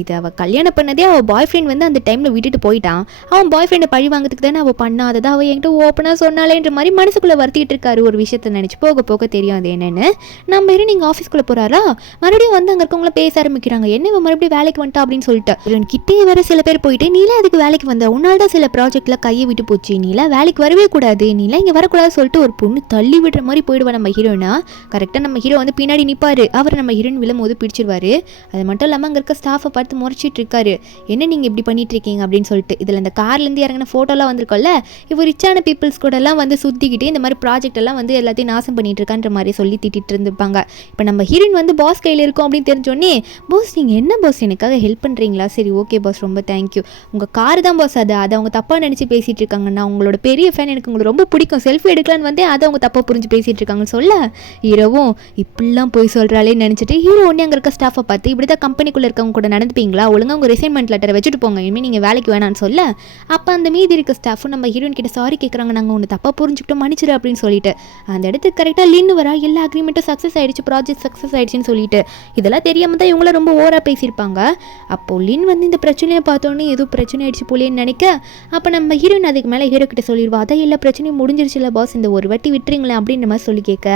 இதை அவள் கல்யாணம் பண்ணதே அவள் பாய் ஃப்ரெண்ட் வந்து அந்த டைமில் விட்டுட்டு போயிட்டான், அவன் பாய் ஃப்ரெண்டை பழி வாங்கிறதுக்கு தானே அவள் பண்ணாததான் அவள் என்கிட்ட ஓப்பனாக சொன்னாலேன்ற மாதிரி மனசுக்குள்ளே வருத்திட்டு இருக்காரு. ஒரு விஷயத்த நினச்சி போக போக தெரியும் அது என்னென்னு. நம்ம நீங்கள் ஆஃபீஸ்க்குள்ளே போகிறாரா, மறுபடியும் வந்து அங்கே இருக்கவங்கள பேச ஆரம்பிக்கிறாங்க. என்ன இவன் மறுபடியும் வேலைக்கு வந்துட்டா அப்படின்னு சொல்லிட்டு இவன் கிட்டே வர சில பேர் போயிட்டு, நீலாம் அதுக்கு வேலைக்கு வந்த, உன்னால் தான் சில ப்ராஜெக்ட்ல கையை விட்டு போச்சு, நீலாம் வேலைக்கு வரவே கூடாது, நீலாம் இங்கே வரக்கூடாது சொல்லிட்டு ஒரு பொண்ணு தள்ளி விடுற மாதிரி போயிடுவா நம்ம ஹீரோனா. கரெக்டாக நம்ம ஹீரோ வந்து பின்னாடி நிற்பாரு, அவர் நம்ம ஹீரோயின் விழும் போது பிடிச்சிருவாரு. அது மட்டும் இல்லாமல் அங்கே இருக்க ஸ்டாஃபை பார்த்து முறைச்சிட்டு இருக்காரு, என்ன நீங்கள் இப்படி பண்ணிட்டு இருக்கீங்க அப்படின்னு சொல்லிட்டு. இதில் இந்த கார்லேருந்து இறங்கின ஃபோட்டோலாம் வந்திருக்கோம்ல, இவர் ரிச்சான பீப்புள்ஸ் கூட எல்லாம் வந்து சுற்றிக்கிட்டு இந்த மாதிரி ப்ராஜெக்ட் எல்லாம் வந்து எல்லாத்தையும் நாசம் பண்ணிட்டு இருக்கான்ற மாதிரி சொல்லி திட்டிட்டு இருந்திருப்பாங்க. இப்போ நம்ம ஹீரோயின் வந்து பாஸ் கையில் இருக்கும் அப்படின்னு தெரிஞ்சோடனே, பாஸ் நீங்கள் என்ன பாஸ் எனக்காக ஹெல்ப் பண்ணுறீங்களா, சரி ஓகே பாஸ் ரொம்ப தேங்க்யூ, உங்கள் கார் தான் பாஸ், அதை அவங்க தப்பாக நினச்சி பேசிகிட்டு இருக்காங்க, நான் உங்களோட பெரிய ஃபேன், எனக்கு உங்களுக்கு ரொம்ப பிடிக்கும், செல்ஃபி எடுக்கலான்னு வந்து அதை அவங்க தப்பாக புரிஞ்சு பேசிகிட்டு இருக்காங்கன்னு சொல்ல, ஹீரோவும் இப்படிலாம் போய் சொல்கிறாளே நினச்சிட்டு ஹீரோ ஒன்றே அங்கே இருக்க ஸ்டாஃபை பார்த்து, இப்படி தான் கம்பெனிக்குள்ளே இருக்கவங்க கூட நடந்துப்பீங்களா, ஒழுங்காக உங்கள் ரிசைன்மெண்ட் லெட்டரை வச்சுட்டு போங்க, இனிமேல் நீங்கள் வேலைக்கு வேணான்னு சொல்ல, அப்போ அந்த மீதி இருக்க ஸ்டாஃபும் நம்ம ஹீரோயின் கிட்ட சாரி கேட்குறாங்க, நாங்கள் ஒன்று தப்பாக புரிஞ்சுக்கிட்டோம் மன்னிச்சிரு அப்படின்னு சொல்லிட்டு. அந்த இடத்துக்கு கரெக்டாக லின்னு வரா, எல்லா அக்ரிமெண்ட்டும் சக்ஸஸ் ஆகிடுச்சு, ப்ராஜெக்ட் சக்ஸஸ் ஆகிடுச்சின்னு சொல்லிட்டு. இதெல்லாம் தெரியாமல் தான் இவங்கள ரொம்ப ஓவராக பேசியிருப்பாங்க. அப்போது லின் வந்து இந்த பிரச்சனையை பார்த்தோன்னே ஏதோ பிரச்சனை ஆயிடுச்சு போலேன்னு நினைக்க, அப்போ நம்ம ஹீரோயின் அதுக்கு மேலே ஹீரோ கிட்ட சொல்லிடுவா, அதான் எல்லா பிரச்சனையும் முடிஞ்சிருச்சுல பாஸ், இந்த ஒரு வாட்டி விட்டுறீங்களே அப்படின்ற மாதிரி சொல்லி கேட்க,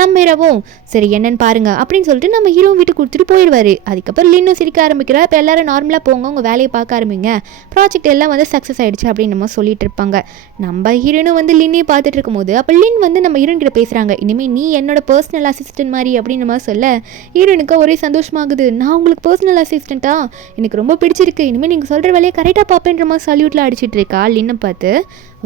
நம்ம ஹீரோவும் சரி என்னன்னு பாருங்க அப்படின்னு சொல்லிட்டு நம்ம ஹீரோ வீட்டு கொடுத்துட்டு போயிடுவாரு. அதுக்கப்புறம் லின்னும் சிரிக்க ஆரம்பிக்கிறா, இப்போ எல்லாரும் நார்மலாக போங்க, உங்கள் வேலையை பார்க்க ஆரம்பிங்க, ப்ராஜெக்ட் எல்லாம் வந்து சக்ஸஸ் ஆகிடுச்சு அப்படின்னு நம்ம சொல்லிட்டு இருப்பாங்க. நம்ம ஹீரோனும் வந்து லின்னே பார்த்துட்டு இருக்கும்போது அப்போ லின் வந்து நம்ம ஹீரோன் கிட்ட பேசுகிறாங்க, இனிமேல் நீ என்னோட பர்சனல் அசிஸ்டன்ட் மாதிரி அப்படின்னு நம்ம சொல்ல, ஹீரோனுக்கு ஒரே சந்தோஷமாகுது, நான் உங்களுக்கு பர்சனல் அசிஸ்டண்ட்டா, எனக்கு ரொம்ப பிடிச்சிருக்கு, இனிமேல் நீங்கள் சொல்கிற வேலையை கரெக்டாக பார்ப்பேன்ற மாதிரி சல்யூட்டில் அடிச்சிட்டு இருக்கா லின்னை பார்த்து.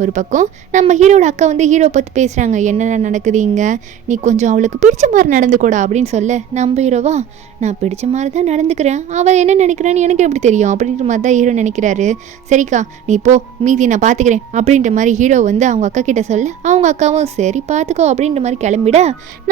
ஒரு பக்கம் நம்ம ஹீரோட அக்கா வந்து ஹீரோ பற்றி பேசுகிறாங்க, என்னென்ன நடக்குது இங்கே, நீ கொஞ்சம் அவளுக்கு பிடிச்ச மாதிரி நடந்துக்கூடா அப்படின்னு சொல்ல, நம்ம ஹீரோவா நான் பிடிச்ச மாதிரி தான் நடந்துக்கிறேன், அவள் என்ன நினைக்கிறான்னு எனக்கு எப்படி தெரியும் அப்படின்ற மாதிரி தான் ஹீரோ நினைக்கிறாரு. சரிக்கா நீ போ, மீதி நான் பார்த்துக்கிறேன் அப்படின்ற மாதிரி ஹீரோ வந்து அவங்க அக்கா கிட்ட சொல்ல, அவங்க அக்காவும் சரி பார்த்துக்கோ அப்படின்ற மாதிரி கிளம்பிட,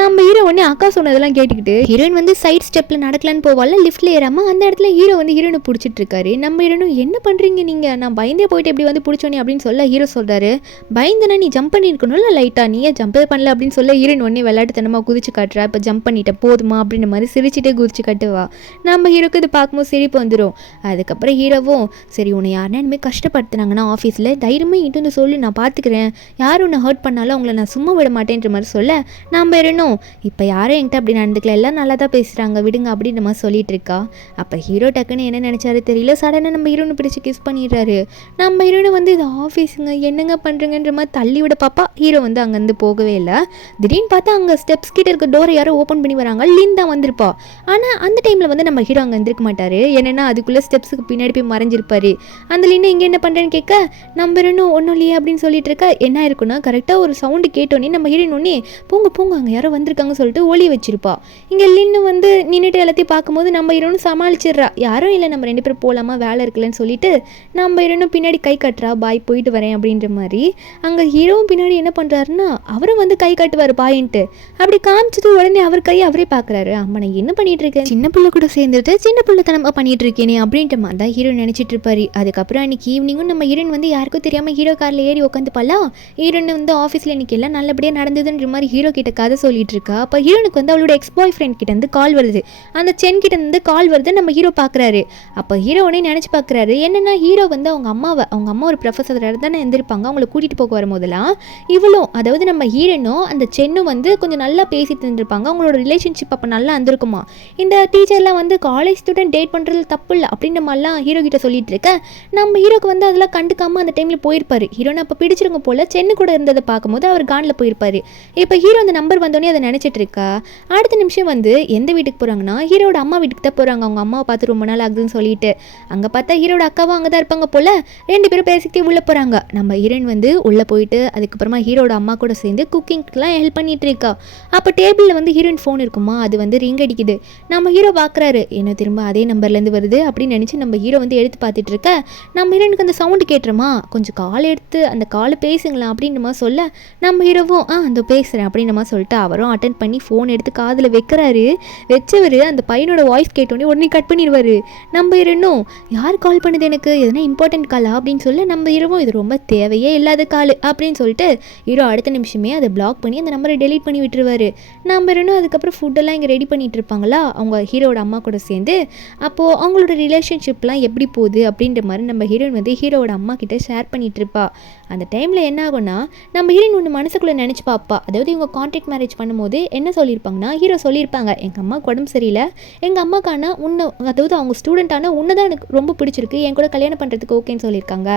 நம்ம ஹீரோ உடனே அக்கா சொன்னதெல்லாம் கேட்டுக்கிட்டு ஹீரோயின் வந்து சைட் ஸ்டெப்பில் நடக்கலான்னு போவாள், லிஃப்ட்டில் ஏறாமல் அந்த இடத்துல ஹீரோ வந்து ஹீரோனை பிடிச்சிட்டு இருக்காரு. நம்ம ஹீரோனும் என்ன பண்ணுறீங்க நீங்கள், நான் பயந்தே போயிட்டு எப்படி வந்து பிடிச்சோனே அப்படின்னு சொல்ல ஹீரோ சொல்கிறாரு, பயந்தனா நீ ஜம்ப் பண்ணியிருக்கணும்ல லைட்டாக, நீயே ஜம்பே பண்ணல அப்படின்னு சொல்ல ஹீரோயின் ஒன்றே விளையாட்டுத்தனமாக குதிச்சு காட்டுறா, இப்போ ஜம்ப் பண்ணிட்டேன் போதுமா அப்படின்ற மாதிரி சிரிச்சிட்டே குதிச்சு கட்டுவா. நம்ம ஹீரோக்கு இது பார்க்கும்போது சிரிப்பு வந்துடும். அதுக்கப்புறம் ஹீரோவும் சரி உன்னை யாருன்னா இனிமேல் கஷ்டப்படுத்துனாங்கன்னா ஆஃபீஸில் தைரியமே இட்டு வந்து சொல்லி நான் பார்த்துக்கிறேன், யாரும் உன்னை ஹர்ட் பண்ணாலும் அவங்கள நான் சும்மா விட மாட்டேன்ற மாதிரி சொல்ல, நம்ம இருணும் இப்போ யாரும் என்கிட்ட அப்படி நடந்துக்கல, எல்லாம் நல்லா தான் பேசுகிறாங்க விடுங்க அப்படின்ற மாதிரி சொல்லிட்டு இருக்கா. அப்போ ஹீரோ டக்குன்னு என்ன நினச்சாரு தெரியல, சடனாக நம்ம ஹீரோனை பிடிச்சி கிஸ் பண்ணிடுறாரு. நம்ம ஹீரோனை வந்து இது ஆஃபீஸுங்க என்னங்க பண்ணுறங்கன்ற மாதிரி தள்ளி விட பாப்பா, ஹீரோ வந்து அங்கேருந்து போகவே இல்லை. திடீர்னு பார்த்தா அங்கே ஸ்டெப்ஸ் கிட்ட இருக்க டோரை யாரும் ஓப்பன் பண்ணி வராங்க, லின் தான் வந்திருப்பா. ஆனால் அந்த டைமில் வந்து நம்ம ஹீரோ அங்கே இருந்திருக்க மாட்டார், ஏன்னா அதுக்குள்ளே ஸ்டெப்ஸுக்கு பின்னாடி போய் மறைஞ்சிருப்பாரு. அந்த லின்னு இங்கே என்ன பண்ணுறேன்னு கேட்க, நம்ம இன்னும் ஒன்றும் இல்லையே அப்படின்னு சொல்லிட்டு இருக்க, என்ன இருக்குன்னா கரெக்டாக ஒரு சவுண்டு கேட்டோன்னே நம்ம ஹீரோயின் ஒன்னே போங்க போங்க அங்கே யாரோ வந்திருக்காங்க சொல்லிட்டு ஒளி வச்சிருப்பா. இங்கே லின்னு வந்து நின்றுட்டு எல்லாத்தையும் பார்க்கும்போது நம்ம ஹீரோன்னு சமாளிச்சிடுறா, யாரும் இல்லை நம்ம 2 பேரும் போகலாமா வேலை இருக்குல்லன்னு சொல்லிட்டு நம்ம ஹீரோனும் பின்னாடி கை கட்டுறா, பாய் போயிட்டு வரேன் அப்படின்ற மாதிரி. அங்கே ஹீரோவும் பின்னாடி என்ன பண்ணுறாருன்னா அவரும் வந்து கை காட்டுவார் பாயின்ட்டு, அப்படி காமிச்சது உடனே அவர் கையை அவரே பார்க்குறாரு, அம்மா நான் என்ன பண்ணிட்டு இருக்கேன், சின்ன பிள்ளை கூட சேர்ந்துட்டு சின்ன பிள்ளை தனமாக பண்ணிட்டு இருக்கேனே அப்படின்ற மாதிரி தான் ஹீரோ நினச்சிட்டு இருப்பாரு. அதுக்கப்புறம் அன்றைக்கி ஈவினிங்கும் நம்ம ஹீரோயின் வந்து யாருக்கும் தெரியாமல் ஹீரோ காரில் ஏறி உட்காந்துப்பாளா, ஹீரோயின் வந்து ஆஃபீஸில் இன்றைக்கி எல்லாம் நல்லபடியாக நடந்ததுன்ற மாதிரி ஹீரோ கிட்ட கதை சொல்லிட்டு இருக்கா. அப்போ ஹீரோனுக்கு வந்து அவளோட எக்ஸ் பாய் ஃப்ரெண்ட் கிட்ட இருந்து கால் வருது, அந்த சென் கிட்ட இருந்து கால் வருது, நம்ம ஹீரோ பார்க்குறாரு. அப்போ ஹீரோ உடனே நினச்சி பார்க்குறாரு, என்னென்னா ஹீரோ வந்து அவங்க அம்மா ஒரு ப்ரொஃபஸர் தானே இருந்திருப்பாங்க, அவங்கள கூட்டிகிட்டு போக வரும்போதெல்லாம் இவளும் அதாவது நம்ம ஹீரோனும் அந்த சென்னும் வந்து கொஞ்சம் நல்லா பேசிட்டு இருந்திருப்பாங்க, அவங்களோட ரிலேஷன்ஷிப் அப்போ நல்லா இருந்திருக்குமா, இந்த டீச்சர்லாம் வந்து காலேஜ் ஸ்டூடெண்ட் டேட் பண்ணுறது தப்பு இல்லை அப்படின்ற மாதிரிலாம் ஹீரோ கிட்ட சொல்லிட்டு இருக்க, நம்ம ஹீரோக்கு வந்து அதெல்லாம் கண்டுக்காமல் அந்த டைமில் போயிருப்பாரு. ஹீரோனை அப்போ பிடிச்சிருங்க போல் சென்னு கூட இருந்ததை பார்க்கும்போது அவர் கானில் போயிருப்பாரு. இப்போ ஹீரோ அந்த நம்பர் வந்தோடனே அதை நினச்சிட்டு இருக்கா. அடுத்த நிமிஷம் வந்து எந்த வீட்டுக்கு போகிறாங்கன்னா ஹீரோட அம்மா வீட்டுக்கு தான் போகிறாங்க, அவங்க அம்மாவை பார்த்து ரொம்ப நாள் ஆகுதுன்னு சொல்லிட்டு. அங்கே பார்த்தா ஹீரோட அக்காவும் அங்கே தான் இருப்பாங்க போல், 2 பேரும் பேசிக்கிட்டே உள்ளே போகிறாங்க. நம்ம ஹீரோயின் வந்து உள்ளே போயிட்டு அதுக்கப்புறமா ஹீரோட அம்மா கூட சேர்ந்து குக்கிங்க்கெலாம் ஹெல்ப் பண்ணிட்டு இருக்கா. அப்போ டேபிளில் வந்து ஹீரோயின் ஃபோன் இருக்குமா, அது வந்து ரிங் அடிக்குது. நம்ம ஹீரோ பார்க்குறாரு, என்ன திரும்ப அதே நம்பர்லேருந்து வருது அப்படின்னு நினச்சி நம்ம ஹீரோ வந்து எடுத்து பார்த்துட்டு இருக்க, நம்ம ஹீரோனுக்கு அந்த சவுண்டு கேட்டுருமா, கொஞ்சம் கால் எடுத்து அந்த காலை பேசுங்களா அப்படின்ற மாதிரி சொல்ல, நம்ம ஹீரோவும் அந்த பேசுகிறேன் அப்படின்ற மாதிரி சொல்லிட்டு அவரும் அட்டன் பண்ணி ஃபோன் எடுத்து காதில் வைக்கிறாரு. வச்சவர் அந்த பையனோட வாய்ஸ் கேட்டோன்னே உடனே கட் பண்ணிடுவார். நம்ம ஹீரோனும் யார் கால் பண்ணுது எனக்கு, எதனா இம்பார்ட்டன்ட் காலா அப்படின்னு சொல்ல, நம்ம ஹீரோவும் இது ரொம்ப தேவையே இல்லாத கால் அப்படின்னு சொல்லிட்டு ஹீரோ அடுத்த நிமிஷமே அதை பிளாக் பண்ணி அந்த நம்பரை டெலீட் பண்ணி விட்டுருவார். நம்ம ஹீரோனும் அதுக்கப்புறம் ஃபுட்டெல்லாம் இங்கே ரெடி பண்ணிட்டு இருப்பாங்களா அவங்க ஹீரோட அம்மா கூட சேர்ந்து. அப்போது அவங்களோட ரிலேஷன்ஷிப்லாம் எப்படி போகுது அப்படின்ற மாதிரி நம்ம ஹீரோயின் வந்து ஹீரோட அம்மா கிட்ட ஷேர் பண்ணிட்டு இருப்பா. அந்த டைமில் என்ன ஆகும்னா நம்ம ஹீரோயின் ஒன்று மனசுக்குள்ளே நினச்சி பார்ப்பா, அதாவது இவங்க கான்ட்ராக்ட் மேரேஜ் பண்ணும்போது என்ன சொல்லியிருப்பாங்கன்னா ஹீரோ சொல்லியிருப்பாங்க, எங்கள் அம்மாவுக்கு உடம்பு சரியில்லை, எங்கள் அம்மாக்கான உன்னை அதாவது அவங்க ஸ்டூடெண்ட்டான உன்னை தான் எனக்கு ரொம்ப பிடிச்சிருக்கு, என் கூட கல்யாணம் பண்ணுறதுக்கு ஓகேன்னு சொல்லியிருக்காங்க,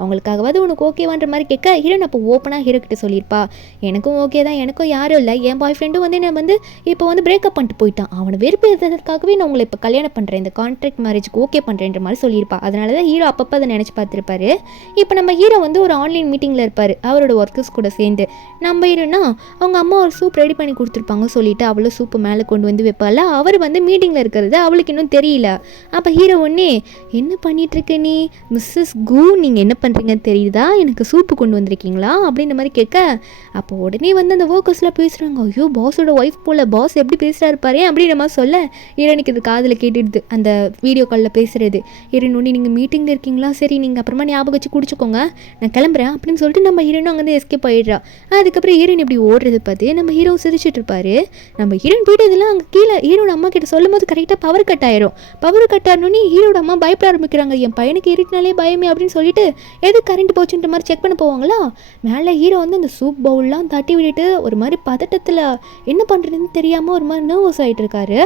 அவங்களுக்காகவாது உனக்கு ஓகேவான்ற மாதிரி கேட்க ஹீரோன் அப்போ ஓப்பனாக ஹீரோ கிட்ட சொல்லியிருப்பா, எனக்கும் ஓகே தான், எனக்கும் யாரும் இல்லை, என் பாய் ஃப்ரெண்டும் வந்து என்ன வந்து இப்போ வந்து பிரேக்கப் பண்ணிட்டு போயிட்டான், அவனை வெறுப்பேற்றதுக்காகவே நான் உங்களை இப்போ கல்யாணம் பண்ணுறேன், இந்த கான்ட்ராக்ட் மேரேஜுக்கு ஓகே பண்ணுறேன்ற மாதிரி சொல்லியிருப்பா. அதனால தான் ஹீரோ அப்பப்போ அதை நினச்சி பார்த்துருப்பாரு. இப்போ நம்ம ஹீரோ வந்து ஒரு ஆன்லைன் மீட்டிங்கில் இருப்பார் அவரோட ஒர்க்கர்ஸ் கூட சேர்ந்து. நம்ம ஹீரோனா அவங்க அம்மா ஒரு சூப் ரெடி பண்ணி கொடுத்துருப்பாங்க சொல்லிட்டு அவ்வளோ சூப்பு மேலே கொண்டு வந்து வைப்பால, அவர் வந்து மீட்டிங்கில் இருக்கிறது அவளுக்கு இன்னும் தெரியல. அப்போ ஹீரோ ஒன்னே என்ன பண்ணிகிட்ருக்க நீ மிஸ்ஸஸ் கு, நீங்கள் என்ன பண்ணுறீங்கன்னு தெரியுதா, எனக்கு சூப்பு கொண்டு வந்திருக்கீங்களா அப்படின்ற மாதிரி கேட்க, அப்போ உடனே வந்து அந்த ஒர்க்கர்ஸ்லாம் பேசுகிறாங்க, ஐயோ பாஸோட ஒய்ஃப் போல், பாஸ் எப்படி பேசுகிறாரு பாரு அப்படின்ற மாதிரி சொல்ல ஹீரோனுக்கு இது காதில் கேட்டுடுது அந்த வீடியோ காலில் பேசுகிறது. ஹீரோன் ஒன்று நீங்கள் மீட்டிங்கில் இருக்கீங்களா, சரி நீங்கள் அப்புறமா ஞாபகம் வச்சு குடிச்சுக்கோங்க, நான் கிளம்புறேன் அப்படின்னு சொல்லிட்டு நம்ம ஹீரோனும் அங்கேருந்து எஸ்கேப் ஆகிடுறா. அதுக்கப்புறம் ஹீரோயின் இப்படி ஓடுறது பார்த்து நம்ம ஹீரோ சிரிச்சிட்டு இருப்பாரு. நம்ம ஹீரோயின் போய்ட்டு இதெல்லாம் அங்கே கீழே ஹீரோட அம்மா கிட்ட சொல்லும் போது கரெக்டாக பவர் கட் ஆயிரும். பவர் கட் ஆனோடனே ஹீரோட அம்மா பயப்பட ஆரம்பிக்கிறாங்க, என் பையனுக்கு இருட்டினாலே பயமே அப்படின்னு சொல்லிட்டு எது கரண்ட் போச்சுன்ற மாதிரி செக் பண்ண போவாங்களா. மேலே ஹீரோ வந்து அந்த சூப் பவுல்லாம் தட்டி விட்டுட்டு ஒரு மாதிரி பதட்டத்தில் என்ன பண்ணுறதுன்னு தெரியாமல் ஒரு மாதிரி நர்வஸ் ஆகிட்டு இருக்காரு.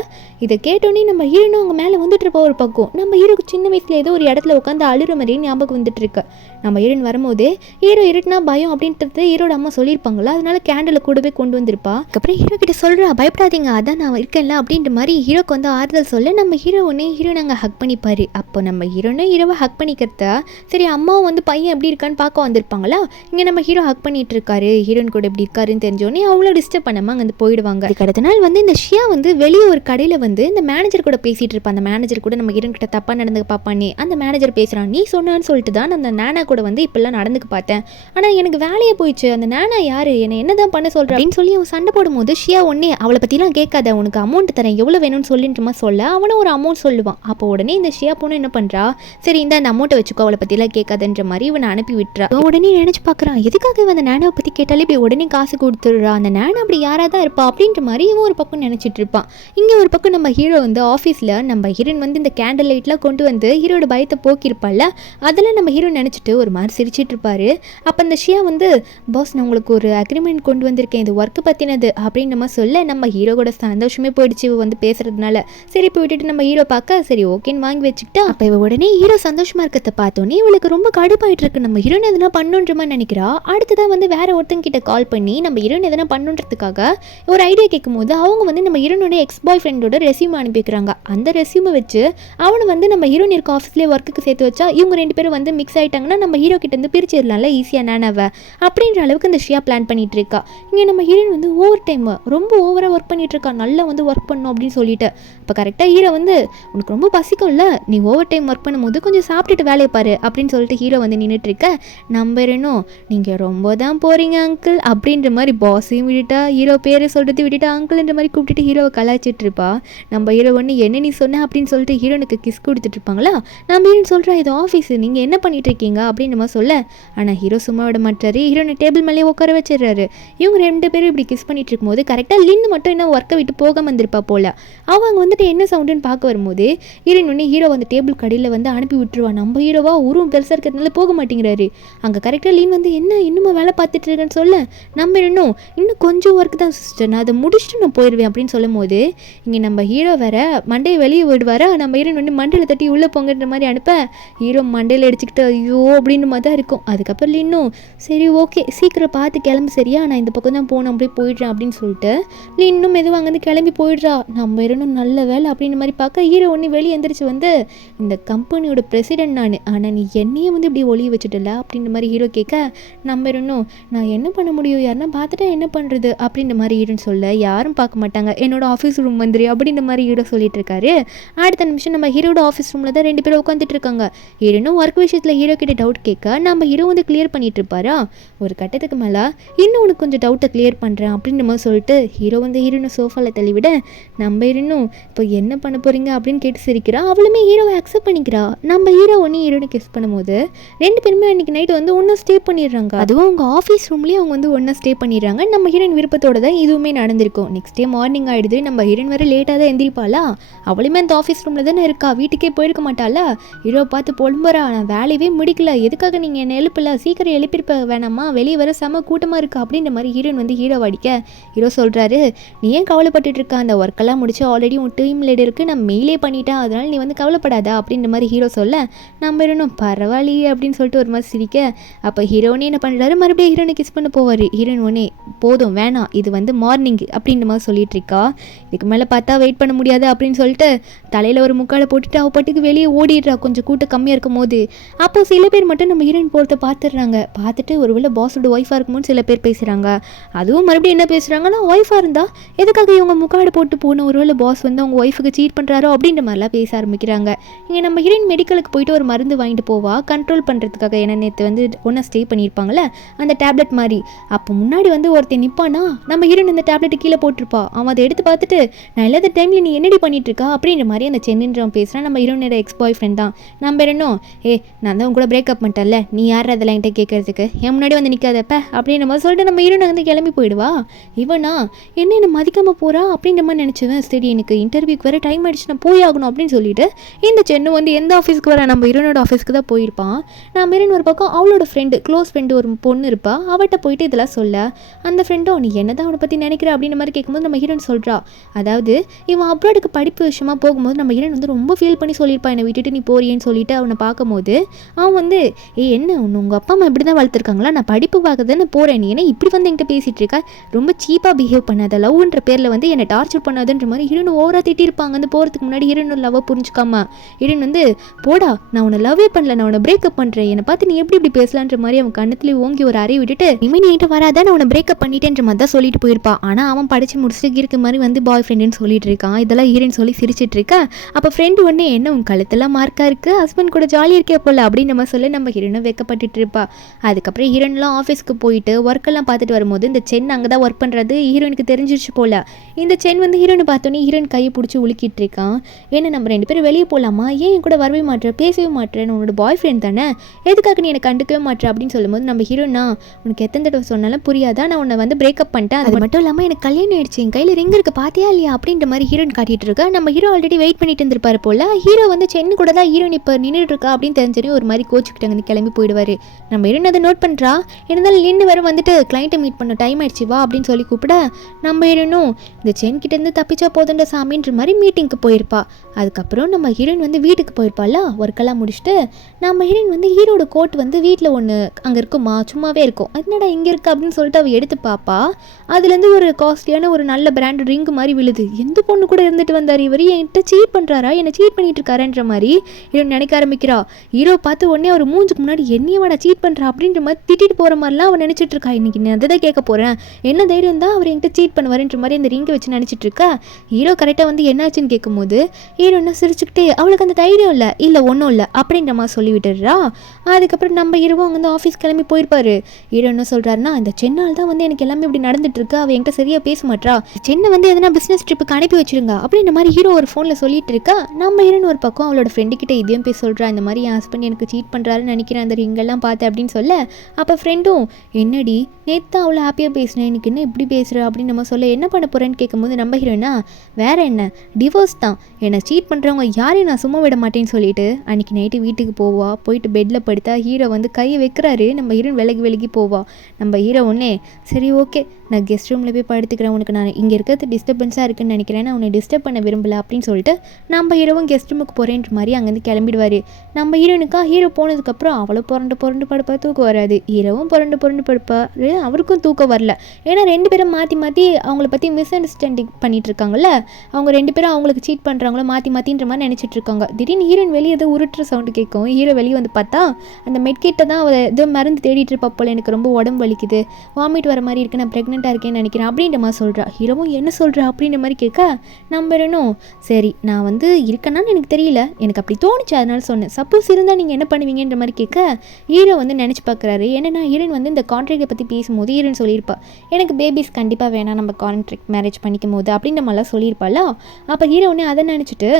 இதை கேட்டோன்னே நம்ம ஹீரோனும் அங்கே மேலே வந்துட்டு இருப்பா ஒரு பக்கம். நம்ம ஹீரோக்கு சின்ன வயசில் ஏதோ ஒரு இடத்துல உட்காந்து அழுற மாதிரியே ஞாபகம் வந்துட்டு இருக்கு. நம்ம ஹீரோயின் வரும்போது ஹீரோ இருட்டுனா பயம் அப்படின்றது ஹீரோட அம்மா சொல்லியிருப்பாங்களா, அதனால கேண்டில் கூடவே கொண்டு வந்திருப்பா. அதுக்கப்புறம் ஹீரோ கிட்ட சொல்கிறா, பயப்படாதீங்க அதான் நான் இருக்கேன்ல அப்படின்ற மாதிரி ஹீரோக்கு வந்து ஆறுதல் சொல்ல நம்ம ஹீரோ ஒன்று ஹீரோ நாங்கள் ஹக் பண்ணிப்பார். அப்போ நம்ம ஹீரோவை ஹக் பண்ணிக்கிறதா சரி அம்மாவும் வந்து பையன் எப்படி இருக்கான்னு பார்க்க வந்திருப்பாங்களா. இங்கே நம்ம ஹீரோ ஹக் பண்ணிட்டு இருக்காரு, ஹீரோயின் கூட எப்படி இருக்காருன்னு தெரிஞ்சோடனே அவ்வளோ டிஸ்டர்ப் பண்ணாமல் அங்கே வந்து போயிடுவாங்க. அதுக்கு அடுத்த நாள் வந்து இந்த ஷியா வந்து வெளியே ஒரு கடையில் வந்து இந்த மேனேஜர் கூட பேசிட்டு இருப்பான். அந்த மேனேஜர் கூட நம்ம ஹீரோயின் கிட்ட தப்பாக நடந்துக்க பார்ப்பானே அந்த மேனேஜர் பேசுகிறான், நீ சொன்னான்னு சொல்லிட்டு தான் அந்த நானா கூட வந்து இப்பெல்லாம் நடந்துக்க பார்த்தேன், ஆனால் எனக்கு வேலையே போயிடுச்சு, அந்த நானா யாரு, என்னை என்னதான் பண்ண சொல்கிறேன் அப்படின்னு சொல்லி அவன் சண்டை போடும்போது ஷியா ஒன்னே அவளை பற்றிலாம் கேட்காத, உனக்கு அமௌண்ட் தரேன், எவ்வளோ வேணும்னு சொல்லிட்டுமா சொல்ல அவனும் ஒரு அமௌண்ட் சொல்லுவான். அப்போ உடனே இந்த ஷியா பொண்ணு என்ன பண்ணுறா, சரி இந்த அமௌண்ட்டை வச்சுக்கோ, அவளை பற்றிலாம் கேட்காதுன்ற மாதிரி இவனை அனுப்பி விட்டுறா. உடனே நினச்சி பார்க்குறான், எதுக்காக இவன் அந்த நானாவை பற்றி கேட்டாலே இப்படி உடனே காசு கொடுத்துடுறா, அந்த நானா அப்படி யாராக தான் இருப்பா அப்படின்ற மாதிரி இவன் ஒரு பக்கம் நினச்சிட்டு இருப்பான். இங்கே ஒரு பக்கம் நம்ம ஹீரோ வந்து ஆஃபீஸில் நம்ம ஹீரோயின் வந்து இந்த கேண்டில் லைட்லாம் கொண்டு வந்து ஹீரோட பயத்தை போக்கியிருப்பாள்ல, அதெல்லாம் நம்ம ஹீரோ நினச்சிட்டு ஒரு மாதிரி சிரிச்சிட்டு இருப்பாரு. அப்போ அந்த ஷியா வந்து, பாஸ் நான் உங்களுக்கு ஒரு அக்ரிமெண்ட் கொண்டு வந்திருக்கேன், இது ஒர்க்கு பற்றினது அப்படின்னு நம்ம சொல்ல நம்ம ஹீரோட சந்தோஷமே போயிடுச்சு இவ வந்து பேசுறதுனால. சரி இப்போ விட்டுட்டு நம்ம ஹீரோ பார்க்க சரி ஓகேன்னு வாங்கி வச்சுக்கிட்டா. அப்போ இவ உடனே ஹீரோ சந்தோஷமா இருக்கிறத பார்த்தோன்னே இவளுக்கு ரொம்ப கடுப்பாயிட்டு இருக்கு, நம்ம ஹீரோயின் எதனா பண்ணுன்ற மாதிரி நினைக்கிறா. அடுத்ததான் வந்து வேற ஒருத்தங்க கிட்ட கால் பண்ணி நம்ம ஹீரோயின் எதனா பண்ணுன்றதுக்காக ஒரு ஐடியா கேட்கும் போது அவங்க வந்து நம்ம ஹீரோனோட எக்ஸ் பாய் ஃப்ரெண்டோட ரெஸ்யூம் அனுப்பிக்கிறாங்க. அந்த ரெஸ்யூமை வச்சு அவனை வந்து நம்ம ஹீரோயின் இருக்க ஆஃபீஸ்லேயே ஒர்க்குக்கு சேர்த்து வச்சா இவங்க ரெண்டு பேரும் வந்து மிக்ஸ் ஆகிட்டாங்கன்னா நம்ம ஹீரோ கிட்ட இருந்து பிரிச்சிடலாம்ல ஈஸியாக நானாவை அப்படின்ற அளவுக்கு அந்த ஷியா பிளான் பண்ணிட்டு இருக்கா. இங்கே நம்ம ஹீரோயின் வந்து ஓவர் டைம் ரொம்ப ஓவராக ஒர்க் பண்ணிட்டு இருக்கா, நல்லா வந்து ஒர்க் பண்ணும் அப்படின்னு சொல்லிட்டு. இப்போ கரெக்டாக ஹீரோ வந்து உனக்கு ரொம்ப பசிக்கும்ல, நீ ஓவர் டைம் ஒர்க் பண்ணும்போது கொஞ்சம் சாப்பிட்டுட்டு வேலையை பாரு அப்படின்னு சொல்லிட்டு ஹீரோ வந்து நின்றுட்டு இருக்க. நம்பரணும் நீங்கள் ரொம்ப தான் போகிறீங்க அங்கிள் அப்படின்ற மாதிரி பாஸையும் விட்டுட்டா, ஹீரோ பேரை சொல்கிறது விட்டுட்டு அங்கிள்ன்ற மாதிரி கூப்பிட்டுட்டு ஹீரோவை கலாய்ச்சிட்டு இருப்பா. நம்ம ஹீரோ ஒன்று என்ன நீ சொன்ன அப்படின்னு சொல்லிட்டு ஹீரோனுக்கு கிஸ் கொடுத்துட்டு இருப்பாங்களா. நம்ம ஹீரோன் சொல்கிறா, இது ஆஃபீஸு, நீங்கள் என்ன பண்ணிட்டு இருக்கீங்க அப்படின்னு நம்ம சொல்ல, ஆனால் ஹீரோ சும்மா விட மாட்டாரு, ஹீரோனை டேபிள் மேலே உட்கார வச்சிடுறாரு. இவங்க ரெண்டு பேரும் இப்படி கிஸ் பண்ணிட்டு இருக்கும்போது கரெக்டாக லின்னு மட்டும் என்ன ஒர்க்கை விட்டு போகாமல் வந்திருப்பா போல. அவங்க வந்துட்டு என்ன சவுண்டுன்னு பார்க்க வரும்போது ஹீரோயின் ஒன்று ஹீரோ வந்து டேபிள் கடையில் வந்து அனுப்பி விட்டுருவா. நம்ம ஹீரோவா உருவம் பெருசாக இருக்கிறதுனால போக மாட்டேங்கிறாரு. அங்கே கரெக்டாக லீன் வந்து என்ன இன்னுமா வேலை பார்த்துட்டு இருக்கேன்னு சொல்ல, நம்ம இன்னும் கொஞ்சம் ஒர்க் தான் சிஸ்டர், நான் அதை முடிச்சுட்டு நான் போயிடுவேன் அப்படின்னு சொல்லும் போது இங்கே நம்ம ஹீரோ வேற மண்டையை வெளியே விடுவாரா. நம்ம ஹீரோயின் வந்து மண்டையில் தட்டி உள்ளே போங்கன்ற மாதிரி அனுப்ப ஹீரோ மண்டையில் அடிச்சுக்கிட்டு ஐயோ அப்படின்னு மாதிரி தான் இருக்கும். அதுக்கப்புறம் லீனும் சரி ஓகே சீக்கிரம் பார்த்து கிளம்பு சரியா, நான் இந்த பக்கம் தான் போனேன் அப்படியே போயிடுறேன் அப்படின்னு சொல்லிட்டு இன்னும் மெதுவாக அங்கேருந்து கிளம்பி போயிடுறா. நம்ம இன்னும் நல்ல வேலை அப்படின்னு மாதிரி பார்க்க ஹீரோ ஒன்று வெளியே எந்திரிச்சு வந்து இந்த கம்பெனியோட பிரசிடென்ட் நான், ஆனால் நீ என்னையே வந்து இப்படி ஒளிய வச்சுட்டல அப்படின்ற மாதிரி ஹீரோ கேட்க நம்ம இன்னும் நான் என்ன பண்ண முடியும், யாருன்னா பார்த்துட்டா என்ன பண்ணுறது அப்படின்ற மாதிரி ஹீரோன்னு சொல்ல, யாரும் பார்க்க மாட்டாங்க என்னோட ஆஃபீஸ் ரூம் வந்துரு அப்படின்ற மாதிரி ஹீரோ சொல்லிட்டு இருக்காரு. அடுத்த நிமிஷம் நம்ம ஹீரோட ஆஃபீஸ் ரூமில் தான் ரெண்டு பேரும் உட்காந்துட்டு இருக்காங்க. ஹீரோனும் ஒர்க் விஷயத்தில் ஹீரோ கிட்ட டவுட் கேட்க நம்ம ஹீரோ வந்து கிளியர் பண்ணிட்டு இருப்பாரா. ஒரு கட்டத்துக்கு மேலே இன்னும் உனக்கு கொஞ்சம் டவுட்டை கிளியர் பண்ணுறேன் அப்படின்ற மாதிரி சொல்லிட்டு ஹீரோ வந்து ஹீரோனை சோஃபாவில் தள்ளிவிட நம்ம ஹீரோனும் இப்போ என்ன பண்ண போகிறீங்க அப்படின்னு கேட்டு சிரிக்கிறா. அவளுமே ஹீரோவை அக்செப்ட் பண்ணிக்கிறா. நம்ம ஹீரோ ஒன்று ஹீரோனை கிஸ் பண்ணும்போது ரெண்டு பேருமே அன்றைக்கி நைட்டு வந்து ஒன்றா ஸ்டே பண்ணிடுறாங்க. அதுவும் அவங்க ஆஃபீஸ் ரூம்லேயே அவங்க வந்து ஒன்றா ஸ்டே பண்ணிடுறாங்க. நம்ம ஹீரோயின் விருப்பத்தோட தான் இதுவுமே நடந்திருக்கும். நெக்ஸ்ட் டே மார்னிங் ஆகிடுது. நம்ம ஹீரோயின் வேறு லேட்டாக தான் எந்திரிப்பாளா. அவளுமே அந்த ஆஃபீஸ் ரூமில் தானே இருக்கா, வீட்டுக்கே போயிருக்க மாட்டாளா. ஹீரோவை பார்த்து புலம்புறா, நான் வேலையவே முடிக்கல, எதுக்காக நீங்கள் என்னை எழுப்பல, சீக்கிரம் எழுப்பியிருப்ப வேணாமா, வெளியே வர செம கூட்டமாக இருக்கா அப்படின்ற மாதிரி ஹீரோயின் வந்து ஹீரோ அடிக்க ஹீரோ சொல்கிறாரு, நீ ஏன் கவலைப்பட்டுட்டு இருக்க, அந்த ஒர்க்கெல்லாம் முடிச்சு ஆல்ரெடி உன் டீம் லீடர் இருக்குது, நான் மெயிலே பண்ணிட்டேன், அதனால் நீ வந்து கவலைப்படாதா அப்படின்ற மாதிரி ஹீரோ சொல்ல நம்ம ஹீரோனும் பரவாயில்லையே அப்படின்னு சொல்லிட்டு ஒரு மாதிரி சிரிக்க. அப்போ ஹீரோனே என்ன பண்ணுறாரு, மறுபடியும் ஹீரோனை கிஸ் பண்ண போவார். ஹீரோயின் ஒன்னே போதும் வேணாம், இது வந்து மார்னிங் அப்படின்ற மாதிரி சொல்லிட்டு இருக்கா. இதுக்கு மேலே பார்த்தா வெயிட் பண்ண முடியாது அப்படின்னு சொல்லிட்டு தலையில் ஒரு முக்காலை போட்டுட்டு அவள் பாட்டுக்கு வெளியே ஓடிடுறா கொஞ்சம் கூட்டம் கம்மியாக இருக்கும் போது. அப்போ சில பேர் மட்டும் நம்ம ஹீரோயின் போகிறத பார்த்துடுறாங்க. பார்த்துட்டு ஒருவேளை பாஸோட ஒய்ஃபாக இருக்கும்போது சில பேர் பேசுகிறாங்க. அதுவும் மறுபடியும் என்ன பேசுகிறாங்கன்னா, ஒய்ஃபாக இருந்தால் எதுக்காக இவங்க முக்காடு போட்டு போகணும், ஒருவேளை பாஸ் வந்து அவங்க ஒய்ஃபுக்கு சீட் பண்ணுறாரோ அப்படின்ற மாதிரிலாம் பேச ஆரம்பிக்கிறாங்க. இங்கே நம்ம ஹீரோயின் மெடிக்கலுக்கு போயிட்டு ஒரு மருந்து வாங்கிட்டு போவா கண்ட்ரோல் பண்ணுறதுக்காக. ஏன்னா நேற்று வந்து ஒன்றா ஸ்டே பண்ணியிருப்பாங்களே அந்த டேப்லெட் மாதிரி. அப்போ முன்னாடி வந்து ஒருத்தர் நிற்பானா, நம்ம ஹீரோயின் அந்த டேப்லெட்டு கீழே போட்டிருப்பா. அவன் அதை எடுத்து பார்த்துட்டு நான் இல்லாத டைமில் நீ என்னடி பண்ணிட்டு இருக்கா அப்படின்ற மாதிரி அந்த சென்னின்றவன் பேசுகிறான். நம்ம ஹீரோனோட எக்ஸ் பாய் ஃப்ரெண்ட் தான். நம்ம என்னும் நான் தான் கூட பிரேக்கப் பண்ணிட்டேன்ல, நீ யார் அதெல்லாம் என்கிட்ட கேட்கறதுக்கு, என் முன்னாடி வந்து நிற்காதப்ப அப்படின்ற மாதிரி சொல்லிட்டு நம்ம ஹீரோனை வந்து கிளம்பி போயிடுவா. இவனா என்ன மதிக்காமல் போகிறா அப்படின்ற மாதிரி நினச்சிவேன். சரி எனக்கு இன்டர்வியூக்கு வேறு டைம் ஆகிடுச்சு, நான் போய் ஆகணும் அப்படின்னு சொல்லிட்டு இந்த சென்னு வந்து எந்த ஆஃபீஸ்க்கு வர நம்ம ஹீரோனோட ஆஃபீஸ்க்கு தான் போயிருப்பான். நான் ஹீரோன் ஒரு பக்கம் அவளோட ஃப்ரெண்டு க்ளோஸ் ஃப்ரெண்டு ஒரு பொண்ணு இருப்பா, அவட்ட போயிட்டு இதெல்லாம் சொல்ல அந்த ஃப்ரெண்டும் நீ என்ன தான் அவனை பற்றி நினைக்கிற அப்படின்ற மாதிரி கேட்கும்போது நம்ம ஹீரோன் சொல்கிறா, அதாவது இவன் அப்ராடுக்கு படிப்பு விஷயமா போகும்போது நம்ம ஹீரோன் வந்து ரொம்ப ஃபீல் பண்ணி சொல்லியிருப்பான், என்னை விட்டுட்டு நீ போறியேன்னு சொல்லிட்டு அவனை பார்க்கும்போது அவன் வந்து என்ன உங்கள் அப்பா அம்மா இப்படி தான் வளர்த்துருக்காங்களா, நான் படிப்பு பார்க்க தானே போகிறேன், நீ ஏன்னா இப்படி வந்து என்கிட்ட பேசிகிட்டு இருக்கா, ரொம்ப சீப்பாக பிஹேவ் பண்ணாத, லவ்ன்ற பேரில் வந்து என்னை டார்ச்சர் பண்ணாதுன்ற மாதிரி ஹீரோன் ஓவராக திட்டிருப்பாங்க. வந்து போகிறதுக்கு முன்னாடி ஹீரோன் லவ்வை புரிஞ்சுக்காம ஹீரோன் வந்து போடா நான் உன்னை லவ்வே பண்ணல, நான் உன்னை பிரேக்கப் பண்ணுறேன், என்னை பார்த்து நீ எப்படி இப்படி பேசலான்ற மாதிரி அவன் கண்ணத்துலேயே ஓங்கி ஒரு அறை விட்டுட்டு இனிமே நீ என்கிட்ட வராத நான் உன்னை பிரேக்கப் பண்ணிட்டேன்ற மாதிரி தான் சொல்லிட்டு போயிருப்பா. ஆனால் அவன் படித்து முடிச்சுட்டு இருக்க மாதிரி வந்து பாய் ஃப்ரெண்டுன்னு சொல்லிட்டு இருக்கான். இதெல்லாம் ஹீரோன்னு சொல்லி சிரிச்சிட்டு இருக்கா. அப்போ ஃப்ரெண்டு உடனே என்ன உன் கழுத்தெல்லாம் மார்க்காக இருக்குது, ஹஸ்பண்ட் கூட ஜாலியாக இருக்கே போல அப்படின்னு நம்ம சொல்ல நம்ம ஹீரோனை வைக்கப்பட்டுட்டு இருப்பா. அதுக்கப்புறம் ஹீரோன்லாம் ஆஃபீஸ்க்கு போயிட்டு ஒர்க்கெல்லாம் பார்த்துட்டு வரும்போது இந்த சென் அங்கே தான் ஒர்க் பண்ணுறது ஹீரோனுக்கு தெரிஞ்சிருச்சு போல. இந்த சென் வந்து ஹீரோனை பார்த்தோன்னே ஹீரோன் கையை பிடிச்சி உலுக்கிட்டு இருக்கான். ஏன்னா நம்ம 2 பேரும் வெளியே போகலாமா, ஏன் என் கூட வரவே மாட்டேற, பேசவே மாட்டேன், உன்னோட பாய் ஃப்ரெண்ட் தானே, எதுக்காக நீ எனக்கு கண்டுக்கவே மாட்டேற அப்படின்னு சொல்லும்போது நம்ம ஹீரோனா உனக்கு எத்தனை தடவை சொன்னாலும் புரியாதா, நான் உன்னை வந்து பிரேக்கப் பண்ணிட்டேன், அது மட்டும் இல்லாமல் எனக்கு கல்யாணம் ஆயிடுச்சு, என் கையில் ரிங் இருக்கு பார்த்தியா இல்லையா அப்படின்ற மாதிரி ஹீரோன் காட்டிட்டு இருக்கா. நம்ம ஹீரோ ஆல்ரெடி வெயிட் பண்ணிட்டு இருந்திருப்பாரு போல. ஹீரோ வந்து சென்னு கூட தான் ஹீரோன் இப்போ நின்றுட்டு இருக்கா அப்படின்னு தெரிஞ்சு ஒரு மாதிரி கோச்சுக்கிட்டாங்க, கிளம்பி போயிடுவாரு. நம்ம ஹீரோன் அதை நோட் பண்ணுறா. இருந்தாலும் லின்னு வர வந்துட்டு கிளைண்ட்டை மீட் பண்ண டைம் ஆயிடுச்சு வா அப்படின்னு சொல்லி கூப்பிட நம்ம ஹீரோனும் இந்த சென் கிட்டேருந்து தப்பிச்சா போதுன்ற சாமின்ற மாதிரி மீட்டிங்க்கு போயிருப்பா. அதுக்கப்புறம் நம்ம ஹீரோயின் வந்து வீட்டுக்கு போயிருப்பாளா ஒர்க்கெல்லாம் முடிச்சுட்டு. நம்ம ஹீரோயின் வந்து ஹீரோட கோட் வந்து வீட்டில் ஒன்று அங்கே இருக்குமா சும்மாவே இருக்கும். என்னடா இங்கே இருக்குது அப்படின்னு சொல்லிட்டு அவள் எடுத்து பார்ப்பா. அதுலேருந்து ஒரு காஸ்ட்லியான ஒரு நல்ல பிராண்ட் ரிங்கு மாதிரி விழுது. எந்த பொண்ணு கூட இருந்துட்டு வந்தார் இவர், என்கிட்ட சீட் பண்ணுறாரா, என்னை சீட் பண்ணிட்டு இருக்காருன்ற மாதிரி ஹீரோயின் நினைக்க ஆரம்பிக்கிறா. ஹீரோ பார்த்து உடனே அவர் மூஞ்சுக்கு முன்னாடி என்னையவாடா சீட் பண்ணுறா அப்படின்ற மாதிரி திட்டிட்டு போகிற மாதிரிலாம் அவன் நினச்சிட்டு இருக்கா. இன்னைக்கு நான் அதை தான் கேட்க போகிறேன், என்ன தைரியம் தான் அவர் என்கிட்ட சீட் பண்ணுவாருன்ற மாதிரி அந்த ரிங்கை வச்சு நினச்சிட்டு இருக்கா. ஹீரோ கரெக்டாக வந்து என்னாச்சுன்னு கேட்கும்போது ஹீரோ என்ன சிரிச்சுக்கிட்டே அவளுக்கு அந்த தைரியம் இல்லை ஒன்றும் இல்லை அப்படின்ற மாதிரி சொல்லி விட்டுடுறா. அதுக்கப்புறம் நம்ம ஹீரோவும் அங்கே வந்து ஆஃபீஸ் கிளம்பி போயிருப்பாரு. ஹீரோ என்ன சொல்கிறாருன்னா இந்த சென்னால் தான் வந்து எனக்கு எல்லாமே இப்படி நடந்துட்டு இருக்கு, அவள் என்கிட்ட சரியாக பேச மாட்டா, சென்னை வந்து எதனா பிஸ்னஸ் ட்ரிப்புக்கு அனுப்பி வச்சிருங்க அப்படின்ற மாதிரி ஹீரோ ஒரு ஃபோனில் சொல்லிட்டு இருக்கா. நம்ம ஹீரோன்னு ஒரு பக்கம் அவளோட ஃப்ரெண்டு கிட்ட இதையும் போய் சொல்கிறா, இந்த மாதிரி என் ஹஸ்பண்ட் எனக்கு சீட் பண்ணுறாருன்னு நினைக்கிறேன், அந்த ரிங்கெல்லாம் பார்த்து அப்படின்னு சொல்ல. அப்போ ஃப்ரெண்டும் என்னடி நேற்று அவ்வளோ ஹாப்பியாக பேசினேன், எனக்கு என்ன இப்படி பேசுகிற அப்படின்னு நம்ம சொல்ல என்ன பண்ண போகிறேன்னு கேட்கும்போது நம்ம ஹீரோனா வேற என்ன டிவோர்ஸ் தான், என்னை சீட் பண்ணுறவங்க யாரையும் நான் சும்மா விட மாட்டேன்னு சொல்லிட்டு அன்றைக்கி நைட்டு வீட்டுக்கு போவா. போயிட்டு பெட்டில் படுத்தா ஹீரோ வந்து கையை வைக்கிறாரு. நம்ம ஹீரோன் விலகி போவா. நம்ம ஹீரோ ஒன்னே சரி ஓகே நான் கெஸ்ட் ரூமில் போய் படுத்துக்கிறேன், உனக்கு நான் இங்கே இருக்கிறது டிஸ்டர்பன்ஸாக இருக்குன்னு நினைக்கிறேன், நான் உன்னை டிஸ்டர்ப் பண்ண விரும்பல அப்படின்னு சொல்லிட்டு நம்ம ஹீரோவும் கெஸ்ட் ரூமுக்கு போகிறேன்ற மாதிரி அங்கேருந்து கிளம்பிடுவார். நம்ம ஹீரோனுக்கா ஹீரோ போனதுக்கப்புறம் அவளை புரண்டு படுப்பா தூக்கம் வராது, ஹீரோவும் புரண்டு படுப்பாரு, அவருக்கும் தூக்கம் வரல. ஏன்னா 2 பேரும் மாற்றி அவங்கள பற்றி மிஸ் அண்டர்ஸ்டாண்டிங் பண்ணிட்டு இருக்காங்கல்ல, அவங்க 2 பேரும் அவங்களுக்கு சீட் பண்ணுறாங்களோ மாற்றின்ற மாதிரி நினச்சிட்டு இருக்காங்க. திடீர்னு ஹீரோயின் வெளியே ஏதோ உருட்டுற சவுண்டு கேட்கும். ஹீரோ வெளியே வந்து பார்த்தா அந்த மெட்கிட்ட தான் அவள் ஏதோ மருந்து தேடிட்டு இருப்பா போல, எனக்கு ரொம்ப உடம்பு வலிக்குது, வாமிட் வர மாதிரி இருக்குது, நான் ப்ரெக்னெண்ட்டாக இருக்கேன்னு நினைக்கிறேன் அப்படின்ற மாதிரி சொல்கிறா. ஹீரோவும் என்ன சொல்கிறா அப்படின்ற மாதிரி கேட்க நம்பணும் சரி நான் வந்து இருக்கேன்னான்னு எனக்கு தெரியல, எனக்கு அப்படி தோணுச்சு அதனால சொன்னேன், சப்போஸ் இருந்தால் நீங்கள் என்ன பண்ணுவீங்கன்ற மாதிரி கேட்க ஹீரோ வந்து நினச்சி பார்க்குறாரு. என்னென்னா ஹீரோயின் வந்து இந்த கான்ட்ராக்டை பற்றி பேசும்போது ஹீரோயின் சொல்லியிருப்பா எனக்கு பேபிஸ் கண்டிப்பாக வேணாம் நம்ம கான்ட்ராக்ட் மேரேஜ் பண்ணிக்கும் போது அப்படின்ற மாதிரிலாம் சொல்லியிருப்பாளா. அப்போ ஹீரோ உடனே அதை நினச்சிட்டு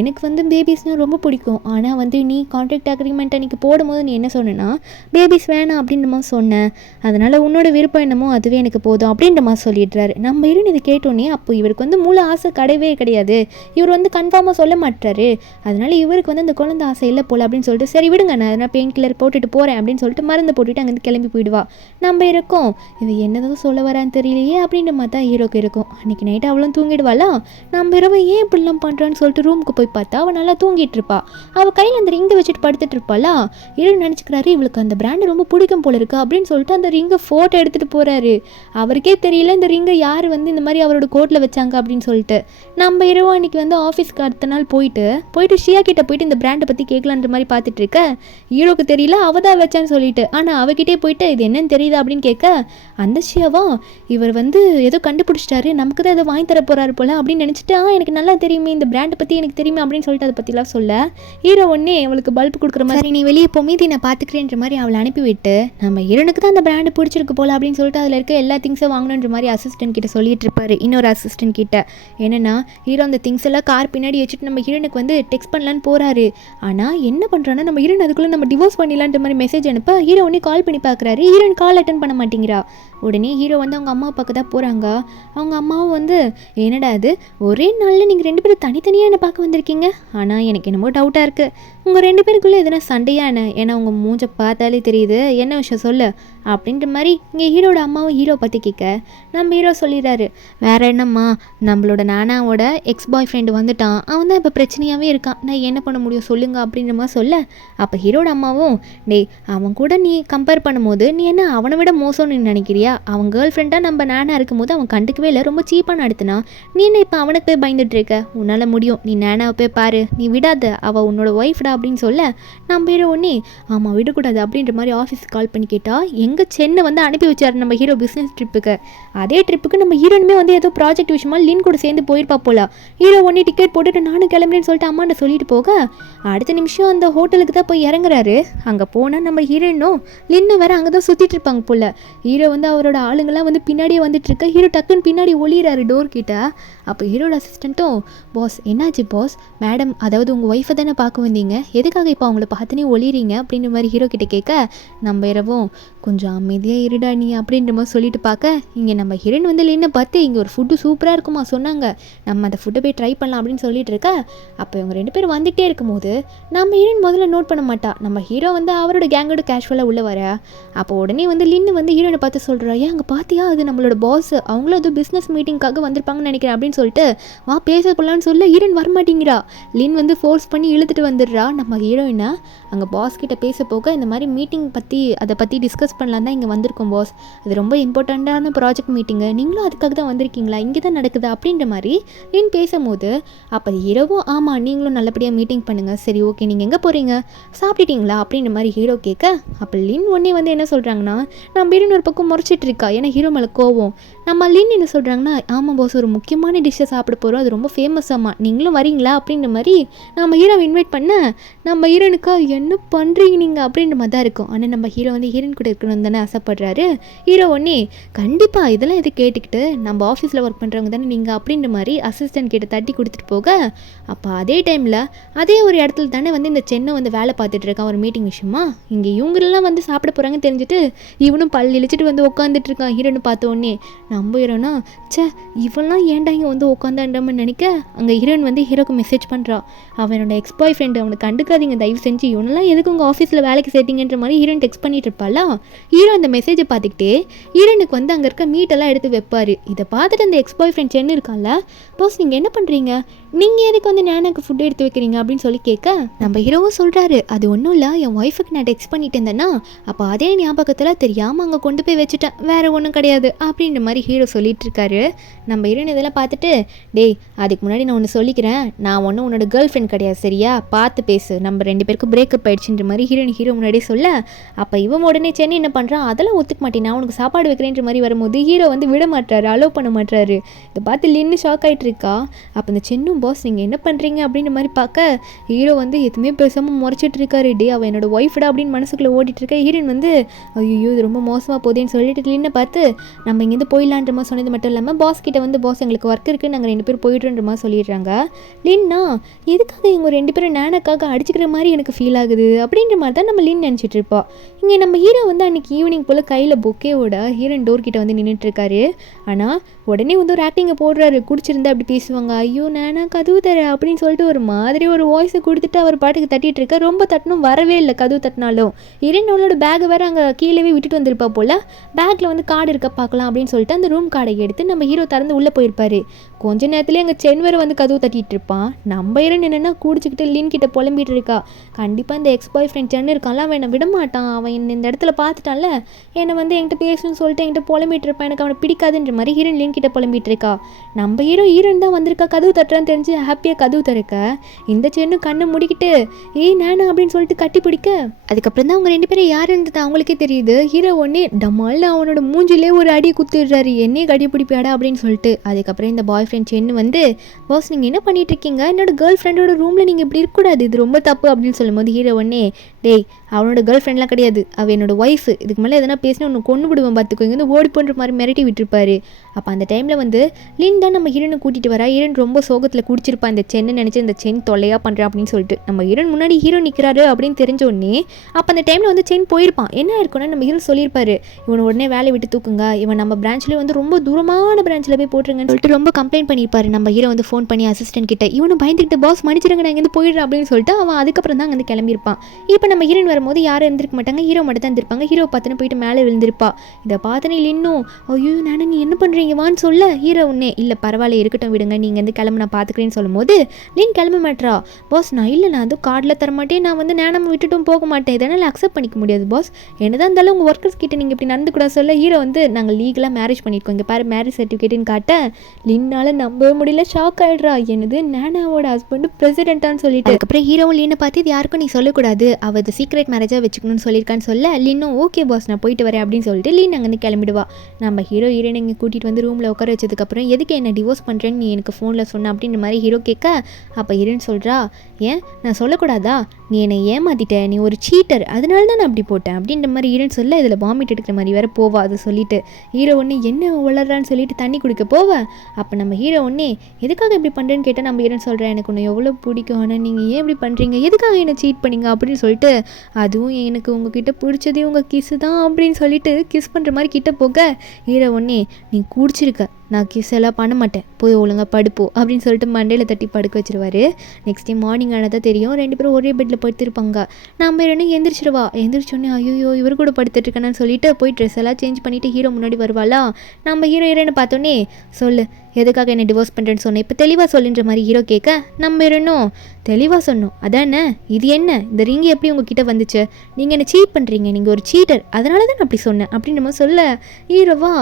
எனக்கு வந்து பேபிஸ்னால் ரொம்ப பிடிக்கும், ஆனால் வந்து நீ கான்ட்ராக்ட் அக்ரிமெண்ட் அன்றைக்கி போடும்போது நீ என்ன சொன்னேன்னா பேபிஸ் வேணாம் அப்படின்ற மாதிரி சொன்னேன், அதனால் உன்னோட விருப்பம் என்னமோ அதுவே எனக்கு போதும் அப்படின்ற மாதிரி சொல்லிடுறாரு. நம்ம ஹீரோயின் இதை கேட்டோன்னே அப்போ இவருக்கு வந்து மூல ஆசை கிடையாது, இவர் வந்து கன்ஃபார்மாக சொல்ல மாட்டாரு, அதனால இவருக்கு வந்து அந்த குழந்தை ஆசை இல்லை போல அப்படின்னு சொல்லிட்டு சரி விடுங்க நான் எதனா பெயின் கில்லர் போட்டுட்டு போகிறேன் அப்படின்னு சொல்லிட்டு மருந்து போட்டுட்டு அங்கேருந்து கிளம்பி போயிடுவா. நம்ம இருக்கோம் இது என்னதான் சொல்ல வரான்னு தெரியலையே அப்படின்ற மாதிரி தான் ஹீரோக்கு இருக்கும். அன்றைக்கி நைட்டு அவளும் தூங்கிடுவாளா. நம்ம இரவு ஏன் இப்படிலாம் பண்ணுறான்னு சொல்லிட்டு ரூமுக்கு போய் பார்த்தா அவள் நல்லா தூங்கிட்டு இருப்பா. அவள் கையில் அந்த ரிங்கை வச்சுட்டு படுத்துட்டு இருப்பாளா. ஹீரோ நினச்சிக்கிறாரு இவளுக்கு அந்த பிராண்டு ரொம்ப பிடிக்கும் போல இருக்கு அப்படின்னு சொல்லிட்டு அந்த ரிங்கை ஃபோட்டோ எடுத்துகிட்டு போகிறாரு. அவருக்கே தெரியல இந்த ரிங்கை யார் வந்து இந்த மாதிரி அவரோட கோட்டில் வச்சாங்க அப்படின்னு சொல்லிட்டு. நம்ம இரவு அன்றைக்கி வந்து ஆஃபீஸ்க்கு அடுத்த நாள் போயிட்டு ஷியா கிட்ட போயிட்டு இந்த பிராண்டை பற்றி கேட்கலான்ற மாதிரி பார்த்துட்டு இருக்க. ஹீரோக்கு தெரியல அவள் தான் வச்சான்னு சொல்லிட்டு, ஆனால் அவகிட்டே போயிட்டு இது என்னன்னு தெரியுது அப்படின்னு கேட்க அந்த ஷியாவா இவர் வந்து ஏதோ கண்டுபிடிச்சிட்டாரு, நமக்கு தான் ஏதோ வாங்கி தர போகிறாரு போல அப்படின்னு நினச்சிட்டு எனக்கு நல்லா தெரியுமே இந்த பிராண்டை பற்றி எனக்கு தெரியுமே அப்படின்னு சொல்லிட்டு அதை பற்றிலாம் சொல்ல ஹீரோ ஒன்னே அவளுக்கு பல்ப் கொடுக்குற மாதிரி நீ வெளியே போமீதி நான் பார்த்துக்கிறேன்ற மாதிரி அவளை அனுப்பிவிட்டு நம்ம ஹீரோனுக்கு தான் அந்த பிராண்டு பிடிச்சிருக்கு போல அப்படின்னு சொல்லிட்டு அதில் இருக்க எல்லா திங்ஸும் வாங்கணுன்ற மாதிரி அசிஸ்டன்ட் கிட்ட சொல்லிட்டு இருப்பாரு. இன்னொரு அசிஸ்டன்ட் கிட்ட என்னன்னா ஹீரோ அந்த திங்ஸ் எல்லாம் கார் பின்னாடி வச்சுட்டு நம்ம ஹீரோனுக்கு வந்து டெக்ஸ்ட் பண்ணலான்னு போறாரு. ஆனால் என்ன பண்ணுறான்னா நம்ம ஹீரோன் அதுக்குள்ளே நம்ம டிவோர்ஸ் பண்ணிடலான்ற மாதிரி மெசேஜ் அனுப்ப ஹீரோ உடனே கால் பண்ணி பார்க்குறாரு. ஹீரோன் கால் அட்டன் பண்ண மாட்டேங்கிறா. உடனே ஹீரோ வந்து அவங்க அம்மா பார்க்க தான் போகிறாங்க. அவங்க அம்மாவும் வந்து என்னடா அது ஒரே நாளில் நீங்கள் 2 பேரும் தனித்தனியாக என்ன பார்க்க வந்திருக்கீங்க, ஆனால் எனக்கு என்னமோ டவுட்டாக இருக்குது, உங்கள் 2 பேருக்குள்ளே எதனா சண்டையா என்ன, ஏன்னா உங்கள் மூஞ்சை பார்த்தாலே தெரியுது, என்ன விஷயம் சொல்லு அப்படின்ற மாதிரி இங்கே ஹீரோட அம்மாவும் ஹீரோ பற்றி கேட்க நம்ம ஹீரோ சொல்லிடுறாரு, வேற என்னம்மா, நம்மளோட நானாவோட எக்ஸ் பாய் ஃப்ரெண்டு வந்துட்டான், அவன் தான் இப்போ பிரச்சனையாகவே இருக்கான், நான் என்ன பண்ண முடியும் சொல்லுங்க அப்படின்ற மாதிரி சொல்ல, அப்போ ஹீரோட அம்மாவும், டேய் அவன் கூட நீ கம்பேர் பண்ணும்போது நீ என்ன அவனை விட மோசம்னு நினைக்கிறியா, அவன் கேர்ள் ஃப்ரெண்டாக நம்ம நானா இருக்கும்போது அவன் கண்டுக்கவே இல்லை, ரொம்ப சீப்பாக நடத்தினா, நீ என்ன இப்போ அவனுக்கு போய் பயந்துட்டு இருக்க, உன்னால் முடியும், நீ நானாவை போய் பாரு, நீ விடாத, அவள் உன்னோட ஒய்ஃப்டா அப்படின்னு சொல்ல, நம்ம ஹீரோ ஒன்னே ஆமாம் விடக்கூடாது அப்படின்ற மாதிரி ஆஃபீஸுக்கு கால் பண்ணி கேட்டால் எங்கள் சென்னை வந்து அனுப்பி வச்சார் நம்ம ஹீரோ பிஸ்னஸ் ட்ரிப்புக்கு. அதே ட்ரிப்புக்கு நம்ம ஹீரோனுமே வந்து ஏதோ ப்ராஜெக்ட் விஷயமா லின் கூட சேர்ந்து போயிருப்பா போல. ஹீரோ ஒன்னே டிக்கெட் போட்டுட்டு நானும் கிளம்புறேன்னு சொல்லிட்டு அம்மாண்ட சொல்லிட்டு போக அடுத்த நிமிஷம் அந்த ஹோட்டலுக்கு தான் போய் இறங்குறாரு. அங்கே போனால் நம்ம ஹீரோனும் லின்னு வேற அங்கே தான் சுற்றிட்டு இருப்பாங்க போல. ஹீரோ வந்து அவரோட ஆளுங்கெல்லாம் வந்து பின்னாடியே வந்துட்டு இருக்க, ஹீரோ டக்குன்னு பின்னாடி ஒளியிறாரு டோர் கிட்ட. அப்போ ஹீரோட அசிஸ்டண்ட்டும், பாஸ் என்னாச்சு பாஸ், மேடம் அதாவது உங்கள் ஒய்ஃபை தானே பார்க்க வந்தீங்க, எதுக்காக இப்போ அவங்கள பார்த்துனே ஒளிறீங்க அப்படின்ற மாதிரி ஹீரோ கிட்ட கேட்க, நம்ம இரவும் கொஞ்சம் அமைதியாக இருடா நீ அப்படின்ற மாதிரி சொல்லிட்டு பார்க்க, இங்கே நம்ம ஹீரோயின் வந்து லின்னை பார்த்து இங்கே ஒரு ஃபுட்டு சூப்பராக இருக்குமா சொன்னாங்க, நம்ம அந்த ஃபுட்டை போய் ட்ரை பண்ணலாம் அப்படின்னு சொல்லிட்டு இருக்க. அப்போ இவங்க 2 பேரும் வந்துகிட்டே இருக்கும்போது நம்ம ஹீரோயின் முதல்ல நோட் பண்ண மாட்டா, நம்ம ஹீரோ வந்து அவரோட கேங்கோட கேஷுவலாக உள்ள வர. அப்போ உடனே வந்து லின்னு வந்து ஹீரோனை பார்த்து சொல்கிறா, ஏன் அங்கே பார்த்தியா அது நம்மளோட பாஸ், அவங்களும் அது பிஸ்னஸ் மீட்டிங்காக வந்திருப்பாங்கன்னு நினைக்கிறேன் அப்படின்னு சொல்லிட்டு வா பேச போடலான்னு சொல்ல ஹீரோயின் வரமாட்டேங்கிறா. லின் வந்து ஃபோர்ஸ் பண்ணி இழுத்துட்டு வந்துடுறா நம்ம ஹீரோயினை. அங்கே பாஸ் கிட்ட பேச போக, இந்த மாதிரி மீட்டிங் அதை பற்றி டிஸ்கஸ் பண்ணலாம் தான் இங்கே வந்திருக்கோம் பாஸ், அது ரொம்ப இம்பார்ட்டண்ட்டான ப்ராஜெக்ட் மீட்டிங்கு, நீங்களும் அதுக்காக தான் வந்திருக்கீங்களா, இங்கே தான் நடக்குது அப்படின்ற மாதிரி லின் பேசும்போது, அப்போ ஹீரோவும் ஆமாம் நீங்களும் நல்லபடியாக மீட்டிங் பண்ணுங்கள், சரி ஓகே நீங்கள் எங்கே போகிறீங்க, சாப்பிட்டுட்டீங்களா அப்படின்ற மாதிரி ஹீரோ கேட்க, அப்போ லின் ஒன்னே வந்து என்ன சொல்கிறாங்கன்னா, நம்ம ஹீரோயின் ஒரு பக்கம் முறைச்சிட்டு இருக்கா, ஏன்னா ஹீரோ மேலே கோவம். நம்ம லின் என்ன சொல்கிறாங்கன்னா, ஆமாம் பாஸ் ஒரு முக்கியமான டிஷ்ஷை சாப்பிட போகிறோம், அது ரொம்ப ஃபேமஸ் ஆமாம், நீங்களும் வரீங்களா அப்படின்ற மாதிரி நம்ம ஹீரோவை இன்வைட் பண்ண, நம்ம ஹீரோனுக்கா என்ன பண்ணுறீங்க நீங்கள் அப்படின்ற மாதிரி தான் இருக்கும். ஆனால் நம்ம ஹீரோ வந்து ஹீரோயின் கூட இருக்கணும்னு தானே ஆசைப்படுறாரு. ஹீரோ ஒன்னே கண்டிப்பாக இதெல்லாம் எது கேட்டுக்கிட்டு, நம்ம ஆஃபீஸில் ஒர்க் பண்ணுறவங்க தானே நீங்கள் அப்படின்ற மாதிரி அசிஸ்டன்ட் கிட்ட தட்டி கொடுத்துட்டு போக, அப்போ அதே டைமில் அதே ஒரு இடத்துல தானே வந்து இந்த சென்னை வந்து வேலை பார்த்துட்டு இருக்கான் ஒரு மீட்டிங் விஷயமா. இங்கே இவங்களெல்லாம் வந்து சாப்பிட போகிறாங்கன்னு தெரிஞ்சுட்டு இவனும் பல் இழிச்சிட்டு வந்து உட்காந்துட்டு இருக்கான். ஹீரோன்னு பார்த்த உடனே நம்ம ஹீரோனா, சே இவெல்லாம் ஏன்டா இங்கே வந்து உட்காந்தாண்டன்னு நினைக்க, அங்கே ஹீரோயின் வந்து ஹீரோக்கு மெசேஜ் பண்ணுறா, அவனோட எக்ஸ் பாய் ஃப்ரெண்டு அவனை கண்டுக்காதீங்க தயவு செஞ்சு, இவனெல்லாம் எதுக்கு உங்கள் ஆஃபீஸில் வேலைக்கு சேர்த்திங்கன்ற மாதிரி ஹீரோயின் டெக்ஸ்ட் பண்ணிட்டு இருப்பாளா. ஹீரோ அந்த மெசேஜை பார்த்துக்கிட்டே ஹீரோனுக்கு வந்து அங்கே இருக்க மீட்டெல்லாம் எடுத்து வைப்பார். இதை பார்த்துட்டு அந்த எக்ஸ் பாய் ஃப்ரெண்ட் சென்னு இருக்கான்ல, பாஸ் நீங்கள் என்ன பண்ணுறீங்க, நீங்கள் எதுக்கு வந்து நானாக்கு ஃபுட் எடுத்து வைக்கிறீங்க அப்படின்னு சொல்லி கேட்க, நம்ம ஹீரோவும் சொல்கிறாரு, அது ஒன்றும் இல்லை என் ஒய்ஃபுக்கு நான் டெக்ஸ்ட் பண்ணிட்டு இருந்தேன்னா அப்போ அதே ஞாபகத்தில் தெரியாமல் அங்கே கொண்டு போய் வச்சுட்டேன், வேறு ஒன்றும் கிடையாது அப்படின்ற மாதிரி ஹீரோ சொல்லிட்டு இருக்காரு. நம்ம ஹீரோயின் இதெல்லாம் பார்த்துட்டு, டேய் அதுக்கு முன்னாடி நான் ஒன்று சொல்லிக்கிறேன், நான் ஒன்றும் உன்னோட கேர்ள் ஃப்ரெண்ட் கிடையாது சரியா, பார்த்து பேசு, நம்ம 2 பேருக்கும் பிரேக்கப் ஆயிடுச்சுன்ற மாதிரி ஹீரோயின் ஹீரோ முன்னாடியே சொல்ல, அப்போ இவன் உடனே சென்னை என்ன பண்ணுறான், அதெல்லாம் ஒத்துக்க மாட்டேன், நான் உனக்கு சாப்பாடு வைக்கிறேன்ற மாதிரி வரும்போது ஹீரோ வந்து விட மாட்டாரு, அலோவ் பண்ண மாட்டாரு. இதை பார்த்து லின்னு ஷாக் ஆகிட்டு இருக்கா. அப்போ இந்த சென்னும் பாஸ் நீங்கள் என்ன பண்ணுறீங்க அப்படின்ற மாதிரி பார்க்க, ஹீரோ வந்து எதுவுமே பேசாமல் முறைச்சிட்டு இருக்காரு. டே அவன் என்னோட ஒய்ஃப்டா அப்படின்னு மனசுக்குள்ளே ஓடிட்டு இருக்க. ஹீரோயின் வந்து ஐயோ இது ரொம்ப மோசமாக போதேன்னு சொல்லிட்டு லின்னை பார்த்து, நம்ம இங்கேருந்து போயிடலான்ற மாதிரி சொன்னது மட்டும் இல்லாமல் பாஸ் கிட்ட வந்து பாஸ் எங்களுக்கு ஒர்க் இருக்குது நாங்கள் 2 பேரும் போயிடுறோன்ற மாதிரி சொல்லிடுறாங்க. லின்னா எதுக்காக இவங்க 2 பேரும் நானக்காக அடிச்சுக்கிற மாதிரி எனக்கு ஃபீல் ஆகுது அப்படின்ற மாதிரி தான் நம்ம லின் நினச்சிட்டு இருப்போம். இங்கே நம்ம ஹீரோ வந்து அன்றைக்கி ஈவினிங் போல் கையில் பொக்கேவோட ஹீரோயின் டோர் கிட்ட வந்து நின்றுட்டுருக்காரு. ஆனால் உடனே வந்து ஒரு ஆக்டிங்கை போடுறாரு, குடிச்சிருந்தா அப்படி பேசுவாங்க, ஐயோ நானா கதவு தர அப்படின்னு சொல்லிட்டு ஒரு மாதிரி ஒரு வாய்ஸை கொடுத்துட்டு அவர் பாட்டுக்கு தட்டிகிட்டு இருக்க. ரொம்ப தட்டணும் வரவே இல்லை, கதவு தட்டினாலும் ஹீரோயின் அவளோட பேக் வேறு அங்கே கீழே விட்டுட்டு வந்திருப்பா போல். பேக்கில் வந்து கார்டு இருக்க பார்க்கலாம் அப்படின்னு சொல்லிட்டு அந்த ரூம் கார்டை எடுத்து நம்ம ஹீரோ திறந்து உள்ளே போயிருப்பாரு. கொஞ்ச நேரத்துலேயே அங்கே சென் வேறு வந்து கதவு தட்டிகிட்டு இருப்பான். நம்ம ஹீரோயின் என்னென்னா குடிச்சிக்கிட்டு லின் கிட்ட புலம்பிகிட்டு இருக்கா. கண்டிப்பாக இந்த எக்ஸ் பாய் ஃப்ரெண்ட் சென்னு இருக்கான்ல, அவன் என்னை விட மாட்டான், அவன் இந்த இடத்துல பார்த்துட்டான்ல, என்னை வந்து என்கிட்ட பேசணும்னு சொல்லிட்டு என்கிட்ட புலம்பிட்டு இருப்பான், எனக்கு அவனை பிடிக்காதுன்ற மாதிரி ஹீரோயின் லின் கிட்ட புலம்பிட்டு இருக்கா. நம்ம ஹீரோயின் தான் வந்திருக்கா கதவு தட்டுறான்னு தெரிஞ்சு ஹாப்பியாக கதவு திறக்க, இந்த சென்னு கண்ணை முடிக்கிட்டு ஏய் நானா அப்படின்னு சொல்லிட்டு கட்டி பிடிக்க, அதுக்கப்புறம் தான் அவங்க 2 பேரும் யாருன்றது அவங்களுக்கே தெரியுது. ஹீரோ ஒன்னே டமால்னு அவனோட மூஞ்சிலே ஒரு அடி குத்திடுறாரு, என்னையே கட்டி பிடிப்பாடா அப்படின்னு சொல்லிட்டு. அதுக்கப்புறம் இந்த பாய் ஃப்ரெண்ட் சென்னு வந்து, பாஸ் நீங்கள் என்ன பண்ணிட்டு இருக்கீங்க, என்னோட கேர்ள் ஃப்ரெண்டோட ரூமில் நீங்கள் இப்படி இருக்கக்கூடாது, இது ரொம்ப தப்பு அப்படின்னு சொல்லும்போது ஹீரோ ஒன்னே, டேய் அவனோட கேர்ள் ஃப்ரெண்ட்லாம் கிடையாது, அவள் என்னோட ஒய்ஃபு, இதுக்கு மேலே எதனா பேசினா ஒன்று கொண்டு விடுவேன் பார்த்துக்கோ, இங்கே வந்து ஓடி போன்ற மாதிரி மிரட்டி விட்டுருப்பாரு. அப்போ அந்த டைமில் வந்து லின் தான் நம்ம ஹீரோனை கூட்டிகிட்டு வரா. ஹீரோன் ரொம்ப சோகத்தில் குடிச்சிருப்பான், இந்த சென்னு நினச்சி இந்த சென் தொல்லையாக பண்ணுறான் அப்படின்னு சொல்லிட்டு. நம்ம ஹீரோன் முன்னாடி ஹீரோ நிற்கிறாரு அப்படின்னு தெரிஞ்ச உடனே அப்போ அந்த டைமில் வந்து சென் போயிருப்பான். என்ன இருக்குன்னா நம்ம ஹீரோ சொல்லியிருப்பாரு, இவனை உடனே வேலையை விட்டு தூக்குங்க, இவன் நம்ம பிரான்ச்லேயே வந்து ரொம்ப தூரமான பிரான்ச்சில் போய் போட்டுருங்கன்னு சொல்லிட்டு ரொம்ப கம்ப்ளைண்ட் பண்ணியிருப்பாரு. நம்ம ஹீரோ வந்து ஃபோன் பண்ணி அசிஸ்டன்ட் கிட்ட இவனை பயந்துக்கிட்டு பாஸ் மன்னிச்சிருங்க நான் இங்கேருந்து போயிடுறேன் அப்படின்னு சொல்லிட்டு அவன் அதுக்கப்புறம் தான் அங்கே கிளம்பியிருப்பான். இப்போ நம்ம ஹீரோயின் வரும்போது யாரும் இருந்திருக்க மாட்டாங்க. ஹீரோ மட்டும் தான் இருந்திருப்பாங்க. ஹீரோ பார்த்துன்னு போயிட்டு மேலே விழுந்திருப்பா. இதை பார்த்துன்னு இன்னும் ஐயோ நானே நீ என்ன பண்ணுறீங்க வான்னு சொல்ல ஹீரோ உன்னே இல்லை பரவாயில்ல இருக்கட்டும் விடுங்க நீங்கள் வந்து கிளம்பு நான் பார்த்துக்கிறேன்னு சொல்லும் போது லின் கிளம்ப மாட்டா. பாஸ் நான் இல்லை நான் அதுவும் கார்டில் தர மாட்டேன், நான் வந்து நேனம் விட்டுட்டும் போக மாட்டேன், இதனால் அக்செப்ட் பண்ணிக்க முடியாது பாஸ், என்னதான் இருந்தாலும் உங்கள் ஒர்க்கர்ஸ் கிட்ட நீங்கள் இப்படி நடந்து கூட சொல்ல ஹீரோ வந்து நாங்கள் லீகலாக மேரேஜ் பண்ணியிருக்கோம் இங்கே பாரு மேரேஜ் சர்டிஃபிகேட்டுன்னு காட்ட லின்னால் நம்பவே முடியல, ஷாக் ஆகிடுறா. என்னது நேனாவோட ஹஸ்பண்டு பிரசிடென்ட்டான்னு சொல்லிட்டு. அதுக்கப்புறம் ஹீரோவும் லீனை பார்த்து இது யாருக்கும் நீ சொல்லக்கூடாது, அவள் அது சீக்ரெட் மேரேஜாக வச்சுக்கணும்னு சொல்லியிருக்கான்னு சொல்ல லின்னும் ஓகே பாஸ் நான் போயிட்டு வரேன் அப்படின்னு சொல்லிட்டு லீன் அங்கேருந்து கிளம்பிடுவா. நம்ம ஹீரோ ஹீரோயின் இங்கே கூட்டிகிட்டு வந்து ரூமில் உட்கார வச்சதுக்கப்புறம் எதுக்கு என்ன டிவோர்ஸ் பண்ணுறேன்னு நீ எனக்கு ஃபோனில் சொன்ன அப்படின்ற மாதிரி ஹீரோ கேட்க அப்போ ஹீரோயின் சொல்கிறா ஏன் நான் சொல்லக்கூடாதா, நீ என்னை ஏமாத்திட்ட, நீ ஒரு சீட்டர், அதனால தான் நான் அப்படி போட்டேன் அப்படின்ற மாதிரி ஹீரோயின் சொல்ல இதில் வாமிட் எடுக்கிற மாதிரி வேறு போவா. அதை சொல்லிட்டு ஹீரோ ஒன்று என்ன வளர்றான்னு சொல்லிட்டு தண்ணி குடிக்க போவேன். அப்போ நம்ம ஹீரோ ஒன்னே எதுக்காக இப்படி பண்ணுறேன்னு கேட்டால் நம்ம ஹீரோயின் சொல்கிறேன் எனக்கு ஒன்று எவ்வளோ பிடிக்கும், ஆனால் நீங்கள் ஏன் இப்படி பண்ணுறீங்க, எதுக்காக என்னை சீட் பண்ணீங்க அப்படின்னு சொல்லிட்டு அதுவும் எனக்கு உங்ககிட்ட பிடிச்சதே உங்கள் கிஸ்ஸு தான் அப்படின்னு சொல்லிட்டு கிஸ் பண்ணுற மாதிரி கிட்ட போக ஹீரோ ஒன்னே நீ குடிச்சிருக்க, நான் கிஸ் எல்லாம் பண்ண மாட்டேன், போய் ஒழுங்காக படுப்போ அப்படின்னு சொல்லிட்டு மண்டையில் தட்டி படுக்க வச்சிருவாரு. நெக்ஸ்ட் டே மார்னிங் ஆனதான் தெரியும் ரெண்டு பேரும் ஒரே பெட்டில் படுத்திருப்பாங்க. நம்ம ரெண்டு எந்திரிச்சிருவா. எந்திரிச்சோன்னே ஐயோ இவர் கூட படுத்துட்ருக்கேன்னு சொல்லிட்டு போய் ட்ரெஸ் எல்லாம் சேஞ்ச் பண்ணிவிட்டு ஹீரோ முன்னாடி வருவாளா. நம்ம ஹீரோயின்னு பார்த்தோன்னே சொல்லு எதுக்காக என்னை டிவோர்ஸ் பண்ணுறேன்னு சொன்னேன், இப்போ தெளிவாக சொல்லுன்ற மாதிரி ஹீரோ கேட்க நம்ம இருந்தோம் தெளிவாக சொன்னோம் அதானே, இது என்ன இந்த ரிங் எப்படி உங்ககிட்ட வந்துச்சு, நீங்கள் என்னை சீட் பண்ணுறீங்க, நீங்கள் ஒரு சீட்டர், அதனால தான் நான் அப்படி சொன்னேன் அப்படின்னு நம்ம சொல்ல ஹீரோவா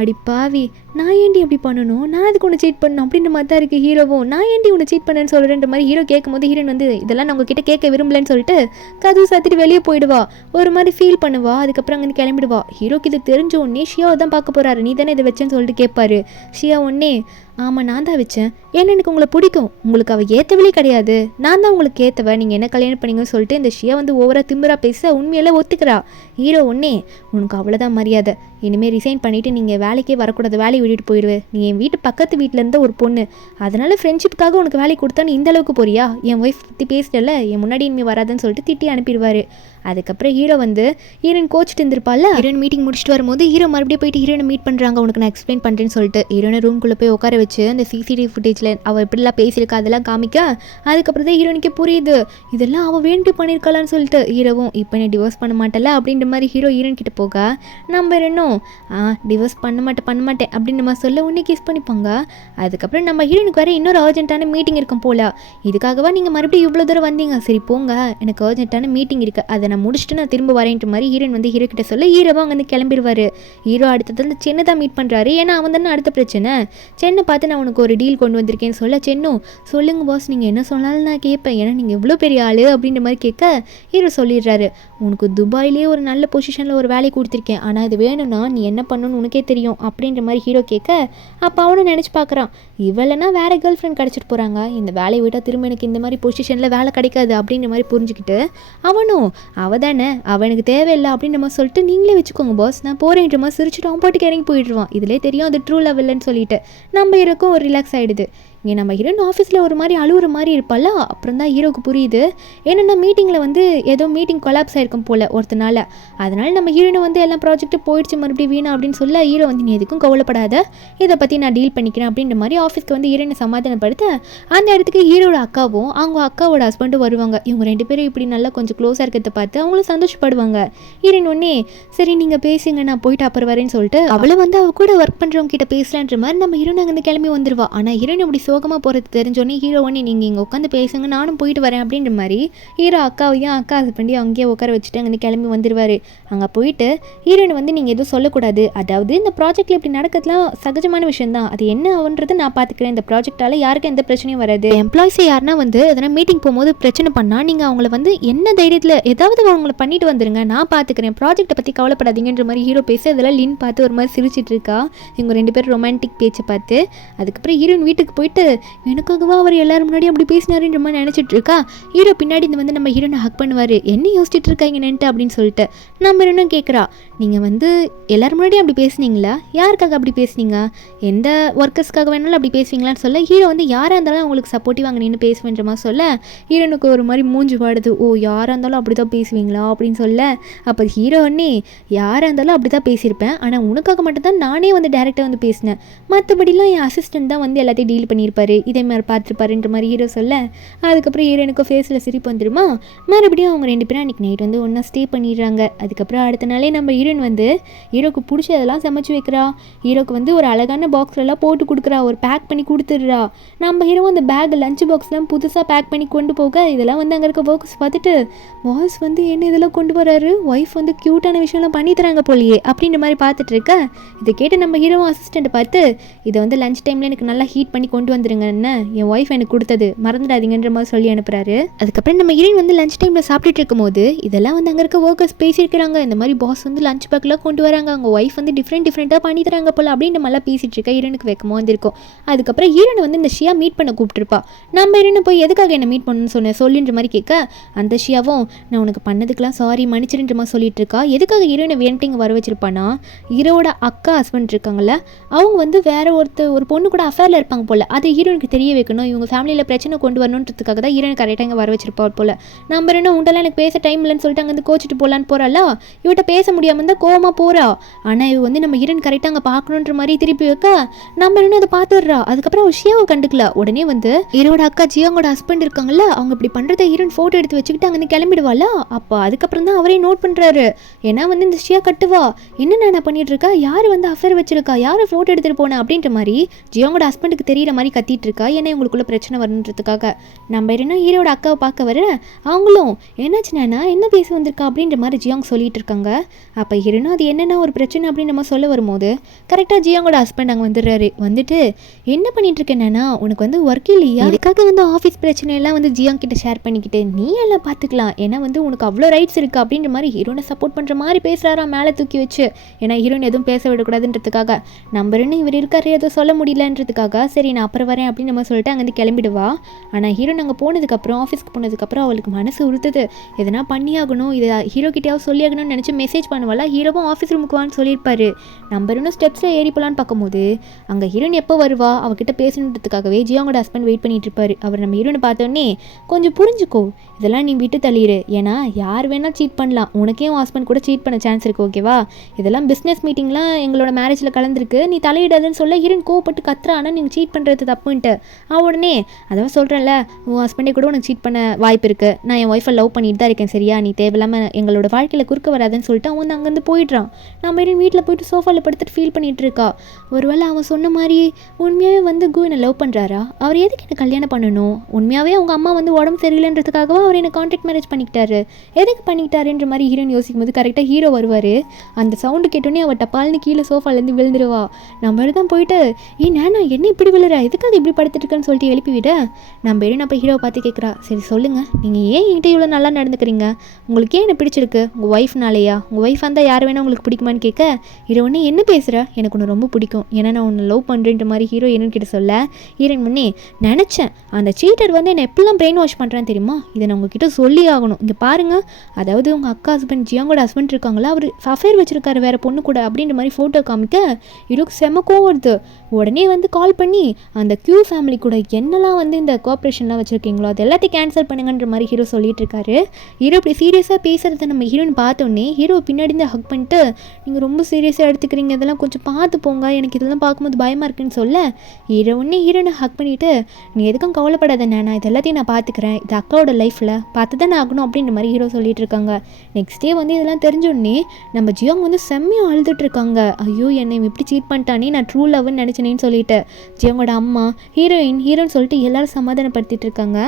அடி பாவி நான் ஏண்டி அப்படி பண்ணணும், நான் அதுக்கு ஒன்று சீட் பண்ணணும் அப்படின்ற மாதிரி தான் இருக்குது. ஹீரோவும் நான் ஏண்டி ஒன்று சீட் பண்ணேன்னு சொல்கிறேன்ற மாதிரி ஹீரோ கேட்கும் போது ஹீரோயின் வந்து இதெல்லாம் நான் உங்ககிட்ட கேட்க விரும்பலன்னு சொல்லிட்டு கதவு சாத்திட்டு வெளியே போயிடுவா. ஒரு மாதிரி ஃபீல் பண்ணுவா. அதுக்கப்புறம் அங்கே கிளம்பிடுவா. ஹீரோக்கு இது தெரிஞ்ச உடனே ஷியாவை தான் பார்க்க போகிறாரு. நீ தானே இதை வச்சேன்னு சொல்லிட்டு கேட்பாரு. ஷியா உடனே ஆமாம் நான் தான் வச்சேன், ஏன்னா எனக்கு உங்களை பிடிக்கும், உங்களுக்கு அவள் ஏற்றவளே கிடையாது, நான் தான் உங்களுக்கு ஏற்றவ, நீங்கள் என்ன கல்யாணம் பண்ணீங்கன்னு சொல்லிட்டு இந்த ஷியா வந்து ஓவராக திம்புறா பேச உண்மையெல்லாம் ஒத்துக்கிறா. ஹீரோ ஒன்னே உனக்கு அவ்வளோதான் மரியாதை, இனிமேல் ரிசைன் பண்ணிவிட்டு நீங்கள் வேலைக்கே வரக்கூடாது, வேலையை விட்டுட்டு போயிடுவேன், நீ என் வீட்டு பக்கத்து வீட்டில் இருந்த ஒரு பொண்ணு, அதனால் ஃப்ரெண்ட்ஷிப்புக்காக உனக்கு வேலை கொடுத்தா நீ இந்த அளவுக்கு போறியா, என் ஒய்ஃப் பற்றி பேசிட்டல, என் முன்னாடி இனிமேல் வராதுன்னு சொல்லிட்டு திட்டி அனுப்பிடுவார். அதுக்கப்புறம் ஹீரோ வந்து ஹீரோயின் கோச்சிட்டு இருந்திருப்பாள். ஹீரோயின் மீட்டிங் முடிச்சுட்டு வரும்போது ஹீரோ மறுபடியும் போயிட்டு ஹீரோனை மீட் பண்ணுறாங்க. உனக்கு நான் எக்ஸ்பிளைன் பண்ணுறேன்னு சொல்லிட்டு ஹீரோனை ரூம்குள்ளே போய் உட்கார வச்சு அந்த சிசிடிவி ஃபுட்டேஜில் அவள் எப்படிலாம் பேசியிருக்கா அதெல்லாம் காமிக்க அதுக்கப்புறம் தான் ஹீரோனுக்கே புரியுது இதெல்லாம் அவள் வேண்டி பண்ணியிருக்கலான்னு சொல்லிட்டு. ஹீரோவும் இப்போ நீ டிவோர்ஸ் பண்ண மாட்டல அப்படின்ற மாதிரி ஹீரோ ஹீரோயின் கிட்ட போக நம்ம இன்னும் டிவோர்ஸ் பண்ண மாட்டேன் அப்படின்ற மாதிரி சொல்ல உடனே கிஸ் பண்ணிப்பாங்க. அதுக்கப்புறம் நம்ம ஹீரோனுக்கு வேறு இன்னொரு அர்ஜென்ட்டான மீட்டிங் இருக்கும் போல. இதுக்காகவா நீங்கள் மறுபடியும் இவ்வளோ தூரம் வந்தீங்க, சரி போங்க எனக்கு அர்ஜென்ட்டான மீட்டிங் இருக்குது, அதை நான் முடிச்சுட்டு நான் திரும்ப வரேன்ற மாதிரி ஹீரோயின் வந்து ஹீரோ கிட்ட சொல்ல ஹீரோவா அங்கே வந்து கிளம்பிடுவார். ஹீரோ அடுத்தது வந்து சென்னை தான் மீட் பண்ணுறாரு. ஏன்னா அவன் தானே அடுத்த பிரச்சனை. சென்னை பார்த்து நான் உனக்கு ஒரு டீல் கொண்டு வந்திருக்கேன்னு சொல்ல சென்னும் சொல்லுங்க பாஸ் நீங்கள் என்ன சொன்னாலும் நான் கேட்பேன், ஏன்னா நீங்கள் எவ்வளோ பெரிய ஆள் அப்படின்ற மாதிரி கேட்க ஹீரோ சொல்லிடுறாரு உனக்கு துபாயிலே ஒரு நல்ல பொசிஷனில் ஒரு வேலை கொடுத்துருக்கேன், ஆனால் இது வேணும்னா நீ என்ன பண்ணணும்னு உனக்கே தெரியும் அப்படின்ற மாதிரி ஹீரோ கேட்க அப்போ அவனும் நினச்சி பார்க்குறான் இவளைனா வேறு கேர்ள் ஃப்ரெண்ட் கிடச்சிட்டு போகிறாங்க, இந்த வேலையை விட்டால் திரும்ப எனக்கு இந்த மாதிரி பொசிஷனில் வேலை கிடைக்காது அப்படின்ற மாதிரி புரிஞ்சுக்கிட்டு அவனும் அவள் தானே அவனுக்கு தேவையில்லை அப்படின்ற மாதிரி சொல்லிட்டு நீங்களே வச்சுக்கோங்க பாஸ் நான் போகிறேன்ற மாதிரி சிரிச்சுட்டு அவன் பாட்டுக்கு இறங்கி போயிடுவான். இதிலே தெரியும் அது ட்ரூ லவ் இல்லைன்னு சொல்லிட்டு நம்ம இருக்கும் ஒரு ரிலாக்ஸ் ஆகிடுது. இங்கே நம்ம ஹீரோயின் ஆஃபீஸில் ஒரு மாதிரி அழுகுற மாதிரி இருப்பாள். அப்புறம் தான் ஹீரோக்கு புரியுது என்னென்னா மீட்டிங்கில் வந்து ஏதோ மீட்டிங் கொலாப்ஸ் ஆகிருக்கும் போல் ஒருத்தனால, அதனால் நம்ம ஹீரோயினை வந்து எல்லாம் ப்ராஜெக்ட்டு போயிடுச்சு மறுபடியும் வீணா அப்படின்னு சொல்ல ஹீரோ வந்து நீ எதுக்கும் கவலைப்படாத இதை பற்றி நான் டீல் பண்ணிக்கிறேன் அப்படின்ற மாதிரி ஆஃபீஸ்க்கு வந்து ஹீரோயினை சமாதானப்படுத்த அந்த இடத்துக்கு ஹீரோட அக்காவும் அவங்க அக்காவோட ஹஸ்பண்டும் வருவாங்க. இவங்க ரெண்டு பேரும் இப்படி நல்லா கொஞ்சம் க்ளோஸாக இருக்கிறத பார்த்து அவங்களும் சந்தோஷப்படுவாங்க. ஹீரோயின் ஒன்னே சரி நீங்கள் பேசுங்க நான் போயிட்டு அப்புறம் வரேன்னு சொல்லிட்டு அவளை வந்து அவள் கூட ஒர்க் பண்ணுறவங்க கிட்ட பேசலான்ற மாதிரி நம்ம ஹீரோயின் அங்கே கிளம்பி வந்துடுவா. ஆனால் ஹீரோயின் அப்படி சோகமாக போகிறது தெரிஞ்சோடனே ஹீரோ ஒன்று நீங்கள் இங்கே உட்காந்து பேசுங்க நானும் போயிட்டு வரேன் அப்படின்ற மாதிரி ஹீரோ அக்காவையும் அக்கா ஹஸ்பண்டையும் அங்கேயே உட்கார வச்சுட்டு அங்கே கிளம்பி வந்துடுவார். அங்கே போயிட்டு ஹீரோயின் வந்து நீங்கள் எதுவும் சொல்லக்கூடாது, அதாவது இந்த ப்ராஜெக்டில் இப்படி நடக்கிறதுலாம் சகஜமான விஷயம் தான், அது என்ன ஆகுன்றது நான் பார்த்துக்கிறேன், இந்த ப்ராஜெக்டால் யாருக்கும் எந்த பிரச்சனையும் வராது, எம்ப்ளாயிஸை யாருன்னா வந்து எதனா மீட்டிங் போகும்போது பிரச்சனை பண்ணால் நீங்கள் அவங்கள வந்து என்ன தைரியத்தில் ஏதாவது அவங்கள பண்ணிட்டு வந்துருங்க நான் பார்த்துக்கிறேன், ப்ராஜெக்டை பற்றி கவலைப்படாதீங்கன்ற மாதிரி ஹீரோ பேச இதெல்லாம் லின் பார்த்து ஒரு மாதிரி சிரிச்சிட்டு இருக்கா. இவங்க ரெண்டு பேரும் ரொமான்டிக் பேச்சை பார்த்து அதுக்கப்புறம் ஹீரோயின் வீட்டுக்கு போயிட்டு எனக்காகவா அவர் எல்லாரும் முன்னாடி அப்படி பேசினாருன்ற மாதிரி நினச்சிட்டு இருக்கா. ஹீரோ பின்னாடி இந்த வந்து நம்ம ஹீரோனை ஹக் பண்ணுவார் என்ன யோசிச்சுட்டு இருக்காங்க நின்ட்டு அப்படின்னு சொல்லிட்டு நம்ம இன்னும் கேட்குறா நீங்கள் வந்து எல்லாரும் முன்னாடி அப்படி பேசுனீங்களா, யாருக்காக அப்படி பேசுனீங்க, எந்த ஒர்க்கர்ஸ்க்காக வேணாலும் அப்படி பேசுவீங்களான்னு சொல்ல ஹீரோ வந்து யாராக இருந்தாலும் அவங்களுக்கு சப்போர்ட்டிவ் அங்கே நின்று பேசுவேன்ற மாதிரி சொல்ல ஹீரோனுக்கு ஒரு மாதிரி மூஞ்சி பாடுது. ஓ யாராக இருந்தாலும் அப்படி தான் பேசுவீங்களா அப்படின்னு சொல்ல அப்போ ஹீரோ ஒன்னே யாராக இருந்தாலும் அப்படி தான் பேசியிருப்பேன், ஆனால் உனக்காக மட்டும்தான் நானே வந்து டேரெக்டாக வந்து பேசினேன், மற்றபடிலாம் என் அசிஸ்டன்ட் தான் வந்து எல்லாத்தையும் டீல் பண்ணியிருப்பேன் பண்ணியிருப்பாரு, இதே மாதிரி பார்த்துருப்பாருன்ற மாதிரி ஹீரோ சொல்ல, அதுக்கப்புறம் ஹீரோனுக்கு ஃபேஸில் சிரிப்பு வந்துடுமா. மறுபடியும் அவங்க 2 பேரும் அன்றைக்கி நைட் வந்து ஒன்றா ஸ்டே பண்ணிடுறாங்க. அதுக்கப்புறம் அடுத்த நாளே நம்ம ஹீரோயின் வந்து ஹீரோக்கு பிடிச்சதெல்லாம் சமைச்சு வைக்கிறா. ஹீரோக்கு வந்து ஒரு அழகான பாக்ஸ்லலாம் போட்டு கொடுக்குறா, ஒரு பேக் பண்ணி கொடுத்துட்றா. நம்ம ஹீரோ அந்த பேக் லஞ்ச் பாக்ஸ்லாம் புதுசாக பேக் பண்ணி கொண்டு போக இதெல்லாம் வந்து அங்கே இருக்க ஒர்க்கர்ஸ் பார்த்துட்டு, பாஸ் வந்து என்ன இதெல்லாம் கொண்டு வராரு, ஒய்ஃப் வந்து க்யூட்டான விஷயம்லாம் பண்ணி தராங்க போலியே அப்படின்ற மாதிரி பார்த்துட்டு இருக்க. இதை கேட்டு நம்ம ஹீரோ அசிஸ்டண்ட்டை பார்த்து, இதை வந்து லஞ்ச் டைமில் எனக்கு நல்லா ஹீட் பண்ணி கொண்டு வந்துருங்கன்னு என் ஒய்ஃப் எனக்கு கொடுத்தது, மறந்துடாதீங்கன்ற மாதிரி சொல்லி அனுப்புறாரு. அதுக்கப்புறம் நம்ம ஹீரோயின் வந்து லஞ்ச் டைமில் சாப்பிட்டுட்டு இருக்கும்போது இதெல்லாம் வந்து அங்கே இருக்க ஒர்க்கர்ஸ் பேசியிருக்கிறாங்க. இந்த மாதிரி பாஸ் வந்து லஞ்ச் பேக்லாம் கொண்டு வராங்க, அவங்க ஒய்ஃப் வந்து டிஃப்ரெண்ட்டாக பண்ணி தராங்க போல அப்படின்ற மாதிரிலாம் பேசிட்டு இருக்க. ஹீரோனுக்கு வைக்கமோ வந்திருக்கும். அதுக்கப்புறம் ஹீரோனை வந்து இந்த ஷியா மீட் பண்ண கூப்பிட்டுருப்பா. நம்ம ஹீரோனை போய் எதுக்காக என்ன மீட் பண்ணணும்னு சொல்லின்ற மாதிரி கேட்க, அந்த ஷியாவும் நான் உனக்கு பண்ணதுக்கெல்லாம் சாரி மன்னிச்சிருன்ற மாதிரி சொல்லிட்டு இருக்கா. எதுக்காக ஹீரோயினை வேண்டிங்க வர வச்சிருப்பானா, ஹீரோட அக்கா ஹஸ்பண்ட் இருக்காங்கல்ல, அவங்க வந்து வேற ஒரு பொண்ணு கூட அஃபேரில் இருப்பாங்க போல, அதை ஹீரோனுக்கு தெரிய வைக்கணும், இவங்க ஃபேமிலியில் பிரச்சனை கொண்டு வரணுன்றதுக்காக தான் ஹீரோயின் கரெக்டாக இங்கே வர வச்சிருப்பா போல. நம்ம ரெண்டும் உண்டெல்லாம் எனக்கு பேச டைம் இல்லைன்னு சொல்லிட்டு அங்கே வந்து கோச்சிட்டு போகலான்னு போகிறாளா, இவட்ட பேச முடியாமல் இருந்தால் கோவமாக போகிறா. ஆனால் இவ வந்து நம்ம ஹீரோயின் கரெக்டாக அங்கே பார்க்கணுன்ற மாதிரி திருப்பி வைக்க நம்ம ரெண்டும் அதை பார்த்துடுறா. அதுக்கப்புறம் ஒரு ஷியாவை கண்டுக்கல. உடனே வந்து ஹீரோட அக்கா ஜியாங்கோட ஹஸ்பண்ட் இருக்காங்கல்ல, அவங்க இப்படி பண்ணுறத ஹீரோயின் ஃபோட்டோ எடுத்து வச்சுக்கிட்டு அங்கே கிளம்பிடுவாளா. அப்போ அதுக்கப்புறம் தான் அவரே நோட் பண்ணுறாரு. ஏன்னா வந்து இந்த ஷியா கட்டுவா, என்ன நான் பண்ணிட்டு இருக்கா, யார் வந்து அஃபேர் வச்சிருக்கா, யாரை ஃபோட்டோ எடுத்துகிட்டு போனேன் அப்படின்ற மாதிரி ஜியாங்கோட ஹஸ்பண்டுக்கு தெரியற மாதிரி கத்திட்டு இருக்கா. ஏன்னா இவங்களுக்குள்ள பிரச்சனை வரணுன்றதுக்காக. நம்ம என்ன ஹீரோட அக்காவை பார்க்க வர அவங்களும் என்னாச்சுன்னா என்ன பேச வந்திருக்கா அப்படின்ற மாதிரி ஜியாங் சொல்லிட்டு இருக்காங்க. அப்போ ஹீரோனும் அது என்னென்னா ஒரு பிரச்சனை அப்படின்னு நம்ம சொல்ல வரும்போது கரெக்டாக ஜியாங்கோட ஹஸ்பண்ட் அங்கே வந்துடுறாரு. வந்துட்டு என்ன பண்ணிட்டு இருக்கேன்னா, உனக்கு வந்து ஒர்க் இல்லையா, அதுக்காக வந்து ஆஃபீஸ் பிரச்சனையெல்லாம் வந்து ஜியாங் கிட்ட ஷேர் பண்ணிக்கிட்டு நீ எல்லாம் பார்த்துக்கலாம், ஏன்னா வந்து உனக்கு அவ்வளோ ரைட்ஸ் இருக்குது அப்படின்ற மாதிரி ஹீரோனை சப்போர்ட் பண்ணுற மாதிரி பேசுகிறாரா மேலே தூக்கி வச்சு. ஏன்னா ஹீரோயின் எதுவும் பேச விடக்கூடாதுன்றதுக்காக. நம்பருன்னு இவர் இருக்காரு எதுவும் சொல்ல முடியலன்றதுக்காக சரி நான் அப்புறம் வரேன் அப்படின்னு நம்ம சொல்லிட்டு அங்கேருந்து கிளம்பிடுவா. ஆனால் ஹீரோன் அங்கே போனதுக்கப்புறம் ஆஃபீஸ்க்கு போனதுக்கப்புறம் அவளுக்கு மனசு உறுத்துது, எதனா பண்ணியாகணும், இதை ஹீரோ கிட்டேயாவது சொல்லியாகணும்னு நினச்சி மெசேஜ் பண்ணுவாளா. ஹீரோவும் ஆஃபீஸ் ரூமுக்கு வான்னு சொல்லியிருப்பாரு. நம்பருன்னு ஸ்டெப்ஸில் ஏறி போகலான்னு பார்க்கும்போது அங்கே ஹீரோயின் எப்போ வருவா அவகிட்ட பேசணுன்றதுக்காகவே ஜியாங்கோட ஹஸ்பண்ட் வெயிட் பண்ணிட்டு இருப்பாரு. அவர் நம்ம ஹீரோனை பார்த்தோன்னே கொஞ்சம் புரிஞ்சுக்கோ, இதெல்லாம் நீ விட்டு தள்ளிடு, ஏன்னா யார் வேணால் சீட் பண்ணலாம், உனக்கே உன் ஹஸ்பண்ட் கூட சீட் பண்ண சான்ஸ் இருக்குது ஓகேவா, இதெல்லாம் பிஸ்னஸ் மீட்டிங்லாம் எங்களோட மேரேஜில் கலந்துருக்கு, நீ தலையிடாதுன்னு சொல்ல ஹீரோயின் கோவப்பட்டு கத்துறா. ஆனால் நீங்கள் சீட் பண்ணுறது தப்புன்ட்டு உடனே அதான் சொல்கிறேன்ல, உன் ஹஸ்பண்டே கூட உனக்கு சீட் பண்ண வாய்ப்பு இருக்குது, நான் என் ஒய்ஃபை லவ் பண்ணிட்டு தான் இருக்கேன் சரியா, நீ தேவையில்லாமல் எங்களோட வாழ்க்கையில் குறுக்க வராதுன்னு சொல்லிட்டு அவன் அங்கேருந்து போயிடுறான். நம்ம ஹீரோயின் வீட்டில் போயிட்டு சோஃபாவில் படுத்துட்டு ஃபீல் பண்ணிகிட்டு இருக்கா. ஒருவேளை அவன் சொன்ன மாதிரி உண்மையாகவே வந்து என்னை லவ் பண்ணுறாரா, அவர் எதுக்கு என்ன கல்யாணம் பண்ணணும், உண்மையாகவே அவங்க அம்மா வந்து உடம்பு சரியில்லைன்றதுக்காகவா அவர் என்ன கான்ட்ராக்ட் மேரேஜ் பண்ணிக்கிட்டாரு, எதுக்கு பண்ணிக்கிட்டாருன்ற மாதிரி ஹீரோயின் யோசிக்கும் போது கரெக்டாக ஹீரோ வருவார். அந்த சவுண்டு கேட்டோன்னே அவள் டப்பால்னு கீழே சோஃபாலேருந்து விழுந்துருவா. நம்ம தான் போயிட்டு நானா என்ன இப்படி விழுற, எதுக்காக இப்படி படுத்துட்டு இருக்கேன்னு சொல்லிட்டு எழுப்பி விட நம்ம ஹீரோயின் அப்போ ஹீரோவை பார்த்து கேட்குறா, சரி சொல்லுங்கள் நீங்கள் ஏன் என்கிட்ட இவ்வளோ நல்லா நடந்துக்கிறீங்க, உங்களுக்கு ஏன் என்ன பிடிச்சிருக்கு, உங்கள் ஒய்ஃப்னாலேயா, உங்கள் ஒய்ஃப் வந்தால் யார் வேணால் உங்களுக்கு பிடிக்குமான்னு கேட்க ஹீரோனே என்ன பேசுகிற, எனக்கு ஒன்று ரொம்ப பிடிக்கும், ஏன்னா நான் ஒன்று லவ் பண்ணுறேன்ற மாதிரி ஹீரோ கிட்ட சொல்ல ஹீரோயின் முன்னே நினச்சேன் அந்த சீட்டர் வந்து என்னை எப்படிலாம் பிரெயின் வாஷ் பண்ணுறான்னு தெரியுமா, இதை நான் உங்ககிட்ட சொல்லி ஆகணும், இங்கே பாருங்கள், அதாவது உங்கள் அக்கா ஹஸ்பண்ட் ஜியாங்கோட ஹஸ்பண்ட் இருக்காங்களா, அவர் அஃபேர் வச்சிருக்காரு வேறு பொண்ணு கூட அப்படின்ற மாதிரி ஃபோட்டோ காமிக்க ஹீரோக்கு செம கோவம் வருது. உடனே வந்து கால் பண்ணி அந்த கியூ ஃபேமிலி கூட என்னெல்லாம் வந்து இந்த கோஆப்ரேஷன்லாம் வச்சுருக்கீங்களோ அது எல்லாத்தையும் கேன்சல் பண்ணுங்கன்ற மாதிரி ஹீரோ சொல்லிட்டு இருக்காரு. ஹீரோ இப்படி சீரியஸாக பேசுகிறத நம்ம ஹீரோயின் பார்த்தோன்னே ஹீரோ பின்னாடி இருந்து ஹக் பண்ணிட்டு நீங்கள் ரொம்ப சீரியஸாக எடுத்துக்கிறீங்க, இதெல்லாம் கொஞ்சம் பார்த்து போங்க, எனக்கு இதெல்லாம் பார்க்கும்போது பயமாக இருக்குன்னு சொல்ல ஹீரோனை ஹக் பண்ணிவிட்டு நீ எதுக்கும் கவலைப்படாத, நான் இது எல்லாத்தையும் நான் பார்த்துக்கிறேன், இது அக்காவோட லைஃப்பில் பார்த்து தான் ஆகணும் அப்படின்ற மாதிரி ஹீரோ சொல்லிட்டு இருக்காங்க. நெக்ஸ்ட் டே வந்து இதெல்லாம் தெரிஞ்சோடனே நம்ம ஜியாங் வந்து செம்மையாக அழுதுட்டு இருக்காங்க. ஐயோ என்னை இப்படி சீட் பண்ணிட்டானே, நான் ட்ரூ லவ்னு நினச்சினேன்னு சொல்லிட்டு ஜியாங்கோட அம்மா ஹீரோன்னு சொல்லிட்டு எல்லாரும் சமாதானப்படுத்திட்டு இருக்காங்க.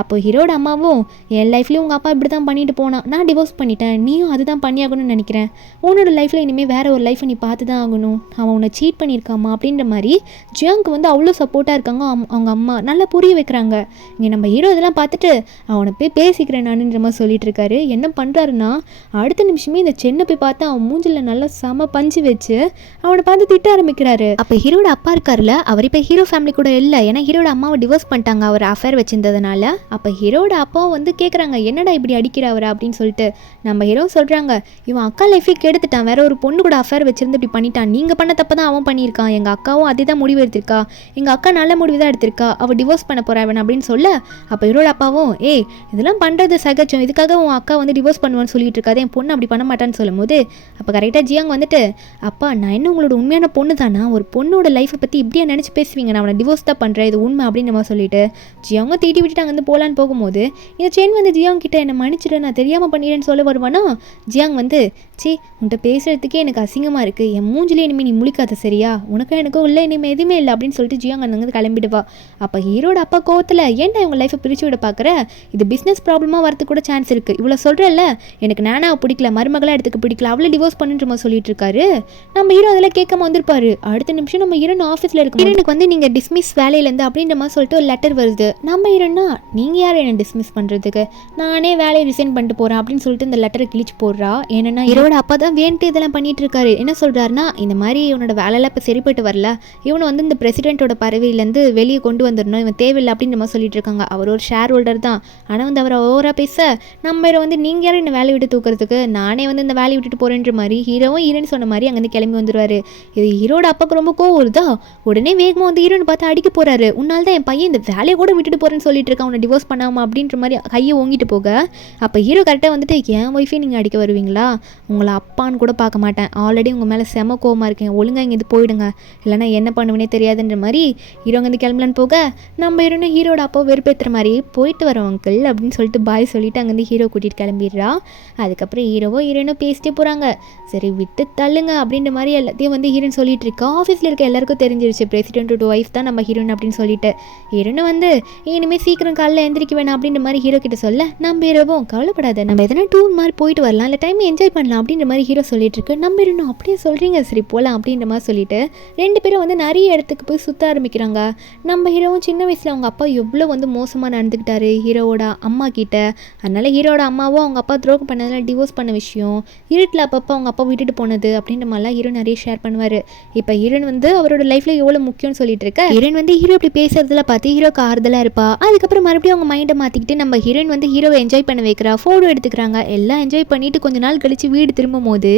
அப்போ ஹீரோட அம்மாவும் என் லைஃப்லேயும் உங்கள் அப்பா இப்படி தான் பண்ணிட்டு போனான், நான் டிவோர்ஸ் பண்ணிட்டேன், நீயும் அதுதான் பண்ணி ஆகணும்னு நினைக்கிறேன், உன்னோட லைஃப்பில் இனிமேல் வேறு ஒரு லைஃப்பை நீ பார்த்து தான் ஆகணும், அவன் உன்னை சீட் பண்ணியிருக்காமா அப்படின்ற மாதிரி ஜியாங்க்கு வந்து அவ்வளோ சப்போர்ட்டாக இருக்காங்க. அவங்க அம்மா நல்லா புரிய வைக்கிறாங்க. இங்கே நம்ம ஹீரோ இதெல்லாம் பார்த்துட்டு அவனை போய் பேசிக்கிறேன் நானுன்ற மாதிரி சொல்லிட்டு இருக்காரு. என்ன பண்ணுறாருன்னா அடுத்த நிமிஷமே இந்த சென்னை போய் பார்த்து அவன் மூஞ்சில் நல்லா செம பஞ்சு வச்சு அவனை பார்த்து திட்ட ஆரம்பிக்கிறாரு. அப்போ ஹீரோட அப்பா இருக்காருல, அவர் இப்போ ஹீரோ ஃபேமிலி கூட இல்லை, ஏன்னா ஹீரோட அம்மாவை டிவோர்ஸ் பண்ணிட்டாங்க அவர் அஃபேர் வச்சிருந்ததுனால. அப்போ ஹீரோட அப்பாவும் வந்து கேட்குறாங்க என்னடா இப்படி அடிக்கிற அவரை அப்படின்னு சொல்லிட்டு நம்ம ஹீரோ சொல்கிறாங்க, இவன் அக்கா லைஃபே கெடுத்துட்டான், வேற ஒரு பொண்ணு கூட அஃபேர் வச்சிருந்து இப்படி பண்ணிட்டான், நீங்கள் பண்ண தப்பு தான் அவன் பண்ணியிருக்கான், எங்கள் அக்காவும் அதே தான் முடிவு எடுத்திருக்கா, எங்கள் அக்கா நல்ல முடிவு தான் எடுத்திருக்கா, அவள் டிவோர்ஸ் பண்ண போகிறா அவன் அப்படின்னு சொல்ல அப்போ ஹீரோட அப்பாவும் இதெல்லாம் பண்ணுறது சகஜம், இதுக்காக உன் அக்கா வந்து டிவோர்ஸ் பண்ணுவான்னு சொல்லிட்டு இருக்காது, என் பொண்ணு அப்படி பண்ண மாட்டான்னு சொல்லும் போது அப்போ கரெக்டாக ஜியாங் வந்துட்டு அப்பா நான் என்ன உங்களோட உண்மையான பொண்ணு தானா, ஒரு பொண்ணோட லைஃப்பை பற்றி இப்படியே நினச்சி பேசுவீங்க, நான் அவனை டிவோர்ஸ் தான் பண்ணுறேன், இது உண்மை அப்படின்னு நம்ம சொல்லிட்டு ஜியாங்க தீட்டி விட்டுட்டு அங்கேருந்து போகலான்னு போகும்போது இந்த சென் வந்து ஜியாங் கிட்ட என்னை மன்னிச்சிட்டு நான் தெரியாமல் பண்ணிடுறேன்னு சொல்ல வருவானா, ஜியாங் வந்து உன்கிட்ட பேசுகிறதுக்கே எனக்கு அசிங்கமாக இருக்குது, என் மூஞ்சிலே இனிமேல் நீ முழிக்காத சரியா, உனக்கும் எனக்கும் இல்லை இனிமேல் எதுவுமே இல்லை அப்படின்னு சொல்லிட்டு ஜியாங் அங்கேருந்து கிளம்பிடுவா. அப்போ ஹீரோட அப்பா கோவத்தில் ஏன்டா இவங்க லைஃப்பை பிரித்து விட பார்க்குற, இது பிஸ்னஸ் ப்ராப்ளமாக வரதுக்கு கூட சான்ஸ் இருக்குது, இவ்வளோ சொல்கிறல்ல எனக்கு நானாவை பிடிக்கல, மருமகளாக எடுத்துக்க பிடிக்கல, அவளை டிவோர்ஸ் பண்ணுன்ற சொல்லிட்டு இருக்காரு. நம்ம ஹீரோ அதெல்லாம் கேட்காம வந்திருப்பாரு. அடுத்த நிமிஷம் நம்ம ஹீரோன் ஆஃபீஸில் இருக்கும். ஹீரோனுக்கு வந்து நீங்கள் டிஸ்மிஸ் வேலையிலேருந்து அப்படின்ற மாதிரி சொல்லிட்டு ஒரு லெட்டர் வருது. நம்ம ஹீரோன்னா நீங்கள் யார் என்னை டிஸ்மிஸ் பண்ணுறதுக்கு, நானே வேலையை ரிசைன் பண்ணிட்டு போகிறேன் அப்படின்னு சொல்லிட்டு இந்த லெட்டரை கிழிச்சு போடுறா. ஏன்னா ஹீரோட அப்பா தான் வேண்ட்டு இதெல்லாம் பண்ணிட்டு இருக்காரு. என்ன சொல்கிறாருன்னா, இந்த மாதிரி இவனோட வேலையெல்லாம் இப்போ சரிப்பட்டு வரல, இவனை வந்து இந்த பிரசிடென்ட்டோட பதவியிலேருந்து வெளியே கொண்டு வந்துடணும், இவன் தேவையில்லை அப்படின்னு நம்ம சொல்லிட்டு இருக்காங்க. அவர் ஒரு ஷேர் ஹோல்டர் தான், ஆனால் வந்து அவரை ஓவராக பேச நம்ம ஹீரோ வந்து நீங்கள் யாரும் இந்த வேலையை விட்டு தூக்குறதுக்கு, நானே வந்து இந்த வேலையை விட்டுட்டு போகிறேன்ற மாதிரி ஹீரோவும் ஹீரோன்னு சொன்ன மாதிரி அங்கேருந்து கிளம்பி வந்துடுவார். இது ஹீரோட அப்பாவுக்கு ரொம்ப கோவம் வருதா, உடனே வேகமாக வந்து ஹீரோன்னு பார்த்து அடிக்க போகிறாரு. உன்னால் தான் என் பையன் இந்த வேலையை கூட விட்டுட்டு போகிறேன்னு சொல்லிட்டு இருக்கான், உன்னை டிவோர்ஸ் பண்ணாமல் அப்படின்ற மாதிரி கையை ஓங்கிட்டு போக, அப்போ ஹீரோ கரெக்டாக வந்துட்டு என் ஒய்ஃபே நீங்கள் அடிக்க வருவீங்களா, உங்களை அப்பான்னு கூட பார்க்க மாட்டேன், ஆல்ரெடி உங்கள் மேலே செம கோவமாக இருக்கேன், ஒழுங்காக இங்கே போயிடுங்க, இல்லைனா என்ன பண்ணுவேனே தெரியாதுன்ற மாதிரி ஹீரோ அங்கேருந்து கிளம்பலான்னு போக, நம்ம ஹீரோன்னு ஹீரோட அப்பா வெறுப்பேற்றுற மாதிரி போயிட்டு வரோம் அங்கிள் அப்படின்னு சொல்லிட்டு பாய் சொல்லிட்டு அங்கேருந்து ஹீரோ கூட்டிகிட்டு கிளம்பிடுறா. அதுக்கப்புறம் ஹீரோவோ ஹீரோனும் பேசிட்டே போகிறாங்க. சரி விட்டு தள்ளுங்க அப்படின்ற மாதிரி எல்லாத்தையும் வந்து ஹீரோன் சொல்லிட்டு இருக்கா. ஆஃபீஸில் இருக்க எல்லாருக்கும் தெரிஞ்சிருச்சு பிரசிடென்ட்டோட ஒய்ஃப் தான் நம்ம ஹீரோன் அப்படின்னு சொல்லிட்டு. ஹீரோனை வந்து இனிமேல் சீக்கிரம் காலையில் எந்திரிக்க வேணாம் அப்படின்ற மாதிரி ஹீரோ கிட்ட சொல்ல, நம்ம ஹீரோவும் கவலைப்படாத, நம்ம எதனா டூர் மாதிரி போயிட்டு வரலாம், இல்லை டைம் என்ஜாய் பண்ணலாம் அப்படின்ற மாதிரி ஹீரோ சொல்லிட்டு இருக்கு. நம்ம ஹீரோனும் அப்படியே சொல்கிறீங்க, சரி போகலாம் அப்படின்ற மாதிரி சொல்லிட்டு ரெண்டு பேரும் வந்து நிறைய இடத்துக்கு போய் சுற்ற ஆரம்பிக்கிறாங்க. நம்ம ஹீரோவும் சின்ன வயசில் அவங்க அப்பா எவ்வளோ வந்து மோசமாக நடந்துக்கிட்டாரு ஹீரோவோட அம்மா கிட்ட, அதனால ஹீரோட அம்மாவும் அவங்க அப்பா துரோகம் பண்ணதுனால டிவோர்ஸ் பண்ண விஷயம், இருட்டில் அப்பப்போ அவங்க அப்பா விட்டுட்டு போனது அப்படின்ற மாதிரிலாம் ஹீரோ நிறைய ஷேர் பண்ணுவார். இப்போ ஹீரோன் வந்து அவரோட லைஃப்பில் எவ்வளோ முக்கியம்னு சொல்லிட்டு இருக்க, ஹீரோன் வந்து ஹீரோ இப்படி பேசுறதுல பார்த்து ஹீரோக்கு ஆறுதலாக இருப்பா. அதுக்கப்புறம் மறுபடியும் அவங்க மைண்டை மாற்றிக்கிட்டு நம்ம ஹீரோன் வந்து ஹீரோவை என்ஜாய் பண்ண வைக்கிறா, ஃபோட்டோ எடுத்துக்கிறாங்க, எல்லாம் என்ஜாய் பண்ணிட்டு கொஞ்ச நாள் கழிச்சு வீடு திரும்பும் போது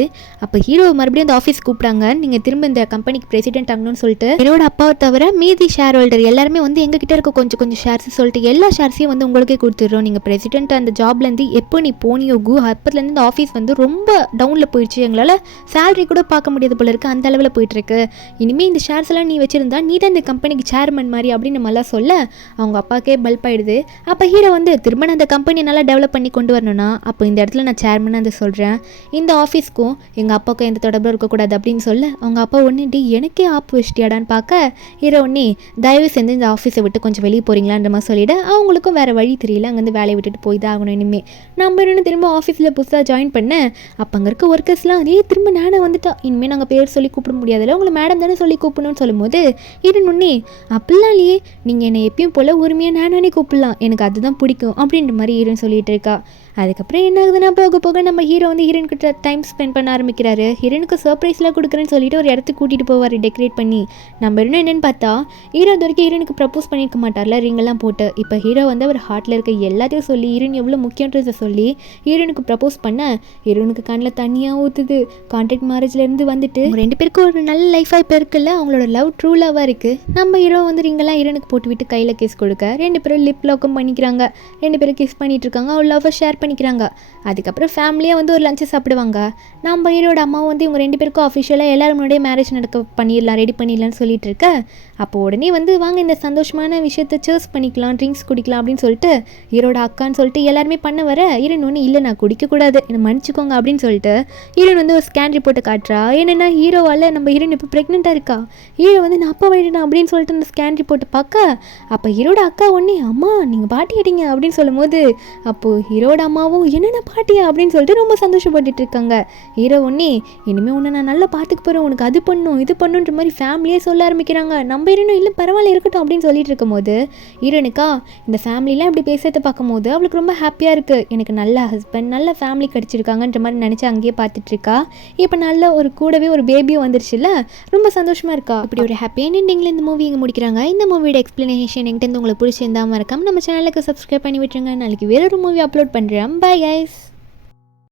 அப்போ ஹீரோ மறுபடியும் அந்த ஆஃபீஸ் கூப்பிட்டாங்க, நீங்கள் திரும்ப இந்த கம்பெனிக்கு பிரசிடென்ட் ஆகணும்னு சொல்லிட்டு. ஹீரோட அப்பாவை தவிர மீதி ஷேர் ஹோல்டர் எல்லாருமே வந்து எங்ககிட்ட இருக்க கொஞ்சம் கொஞ்சம் ஷேர்ஸ் சொல்லிட்டு எல்லா ஷேர்ஸையும் வந்து உங்களுக்கே கொடுத்துட்றோம், நீங்கள் பிரசிடென்ட் அந்த ஜாப்லேருந்து எப்போ நீ போனியோ அப்போதுலேருந்து இந்த ஆஃபீஸ் வந்து ரொம்ப டவுனில் போயிடுச்சு, எங்களால் சேலரி கூட பார்க்க முடியாது போல இருக்குது, அந்த அளவில் போயிட்டுருக்கு, இனிமேல் இந்த ஷேர்ஸ் எல்லாம் நீ வச்சுருந்தா நீ தான் இந்த கம்பெனிக்கு சேர்மன் மாதிரி அப்படின்னு நம்மளாம் சொல்ல அவங்க அப்பாக்கே பல்ப் ஆகிடுது. அப்போ ஹீரோ வந்து திரும்ப நான் அந்த கம்பெனி நல்லா டெவலப் பண்ணி கொண்டு வரணும்னா அப்போ இந்த இடத்துல நான் சேர்மனாக வந்து சொல்கிறேன், இந்த ஆஃபீஸ்க்கும் எங்கள் அப்பாவுக்கும் எந்த தொடர்பும் இருக்கக்கூடாது அப்படின்னு சொல்ல அவங்க அப்பா ஒன்று எனக்கே ஆப்பு வச்சிட்டியாடான்னு பார்க்க ஹீரோ ஒன்னே தயவு செஞ்சு இந்த ஆஃபீஸை விட்டு கொஞ்சம் வெளியே போகிறீங்களான்ற மாதிரி சொல்லிவிட அவங்களுக்கும் வேறு வழி தெரியல, அங்கேருந்து வேலையை விட்டுட்டு போய் தான் ஆகணும். இனிமேல் நம்ம இன்னும் திரும்ப ஆஃபீஸில் புதுசாக ஜாயின் பண்ண அப்போ அங்கே இருக்க ஒர்க்கர்ஸ்லாம் திரும்ப நானே வந்துட்டா, இனிமேல் நாங்கள் பேர் சொல்லி கூப்பிட முடியாதுல்ல, உங்களை மேடம் தானே சொல்லி கூப்பிடணும்னு சொல்லும்போது இன்னொன்னே அப்படிலாம் இல்லையே, நீங்கள் என்னை எப்பயும் போல் உரிமையாக நானே கூப்பிடலாம், எனக்கு அதுதான் பிடிக்கும் அப்படின்ற மாதிரி ஹீரோன்னு சொல்லிட்டு இருக்கா. அதுக்கப்புறம் என்ன ஆகுதுன்னா போக போக நம்ம ஹீரோ வந்து ஹீரோன் கிட்ட டைம் ஸ்பெண்ட் பண்ண ஆரம்பிக்கிறாரு. ஹீரோனுக்கு சர்ப்ரைஸ்லாம் கொடுக்குறேன்னு சொல்லிட்டு ஒரு இடத்துக்கு கூட்டிகிட்டு போவார் டெக்கரேட் பண்ணி. நம்ம இன்னும் என்னென்னு பார்த்தா ஹீரோ இது வரைக்கும் ஹீரோனுக்கு ப்ரப்போஸ் பண்ணியிருக்க மாட்டார்ல ரிங்கெல்லாம் போட்டு. இப்போ ஹீரோ வந்து அவர் ஹார்ட்டில் இருக்க எல்லாத்தையும் சொல்லி ஹீரோன் எவ்வளோ முக்கியன்றதை சொல்லி ஹீரோனுக்கு ப்ரப்போஸ் பண்ண ஹீரோனுக்கு கண்ணில் தனியாக ஊற்றுது. கான்ட்ராக்ட் மேரேஜ்லேருந்து வந்துட்டு ரெண்டு பேருக்கும் ஒரு நல்ல லைஃபாக இப்போ இருக்குல்ல, அவங்களோட லவ் ட்ரூ லவ்வாக இருக்குது. நம்ம ஹீரோ வந்து ரிங்கெல்லாம் ஹீரோனுக்கு போட்டு விட்டு கையில் கிஸ் கொடுக்க ரெண்டு பேரும் லிப் லாக்கும் பண்ணிக்கிறாங்க, ரெண்டு பேரும் கிஸ் பண்ணிட்டு இருக்காங்க, அவள் லவ்வை ஷேர் பண்ணிக்கிறாங்க. அதுக்கப்புறம் ஃபேமிலியாக வந்து ஒரு லஞ்சு சாப்பிடுவாங்க. நம்ம ஹீரோட அம்மாவும் வந்து இவங்க ரெண்டு பேருக்கும் அஃபிஷியலாக எல்லாரும் முன்னாடியே மேரேஜ் நடக்க பண்ணிடலாம், ரெடி பண்ணிடலாம்னு சொல்லிட்டு இருக்க அப்போ உடனே வந்து வாங்க இந்த சந்தோஷமான விஷயத்தை சர்ஸ் பண்ணிக்கலாம், ட்ரிங்க்ஸ் குடிக்கலாம் அப்படின்னு சொல்லிட்டு ஹீரோட அக்கான்னு சொல்லிட்டு எல்லாருமே பண்ண வர ஹீரோன் ஒன்று இல்லை நான் குடிக்கக்கூடாது என்னை மன்னிச்சிக்கோங்க அப்படின்னு சொல்லிட்டு ஹீரோன் வந்து ஒரு ஸ்கேன் ரிப்போர்ட்டை காட்டுறா. என்னென்னா ஹீரோவால் நம்ம ஹீரோன் இப்போ ப்ரெக்னெண்ட்டாக இருக்கா, ஹீரோ வந்து நான் அப்பா வழிடா அப்படின்னு சொல்லிட்டு அந்த ஸ்கேன் ரிப்போர்ட்டை பார்க்க அப்போ ஹீரோட அக்கா ஒன்றே அம்மா நீங்கள் பாட்டி ஆட்டிங்க அப்படின்னு சொல்லும் போது அப்போது ஹீரோட அம்மாவும் என்னென்ன பாட்டியா அப்படின்னு சொல்லிட்டு ரொம்ப சந்தோஷப்பட்டுட்டு இருக்காங்க. ஹீரோ ஒன்னே இனிமேல் உன்னை நான் நல்லா பார்த்துக்க போகிறேன், உனக்கு அது பண்ணும் இது பண்ணுன்ற மாதிரி ஃபேமிலியே சொல்ல ஆரம்பிக்கிறாங்க. நம்ம ஹீரோனும் இல்லை பரவாயில்ல இருக்கட்டும் அப்படின்னு சொல்லிட்டு இருக்கும் போது ஹீரோனுக்கா இந்த ஃபேமிலிலாம் இப்படி பேசுறதை பார்க்கும் போது அவளுக்கு ரொம்ப ஹாப்பியாக இருக்குது, எனக்கு நல்ல ஹஸ்பண்ட் நல்ல ஃபேமிலி கிடச்சிருக்காங்கன்ற மாதிரி நினச்சி அங்கேயே பார்த்துட்டு இருக்கா. இப்போ நல்ல ஒரு கூடவே ஒரு பேபியும் வந்துருச்சுல்ல, ரொம்ப சந்தோஷமாக இருக்கா. இப்படி ஒரு ஹாப்பியான எண்டிங்கில் இந்த மூவி இங்கே முடிக்கிறாங்க. இந்த மூவியோட எக்ஸ்பிளனேஷன் என்கிட்ட உங்களுக்கு பிடிச்சிருந்தா மறக்காம நம்ம சேனலுக்கு சப்ஸ்கிரைப் பண்ணி விட்டுருங்க. நாளைக்கு வேற ஒரு மூவி அப்லோட் பண்ணுறேன். Bye guys.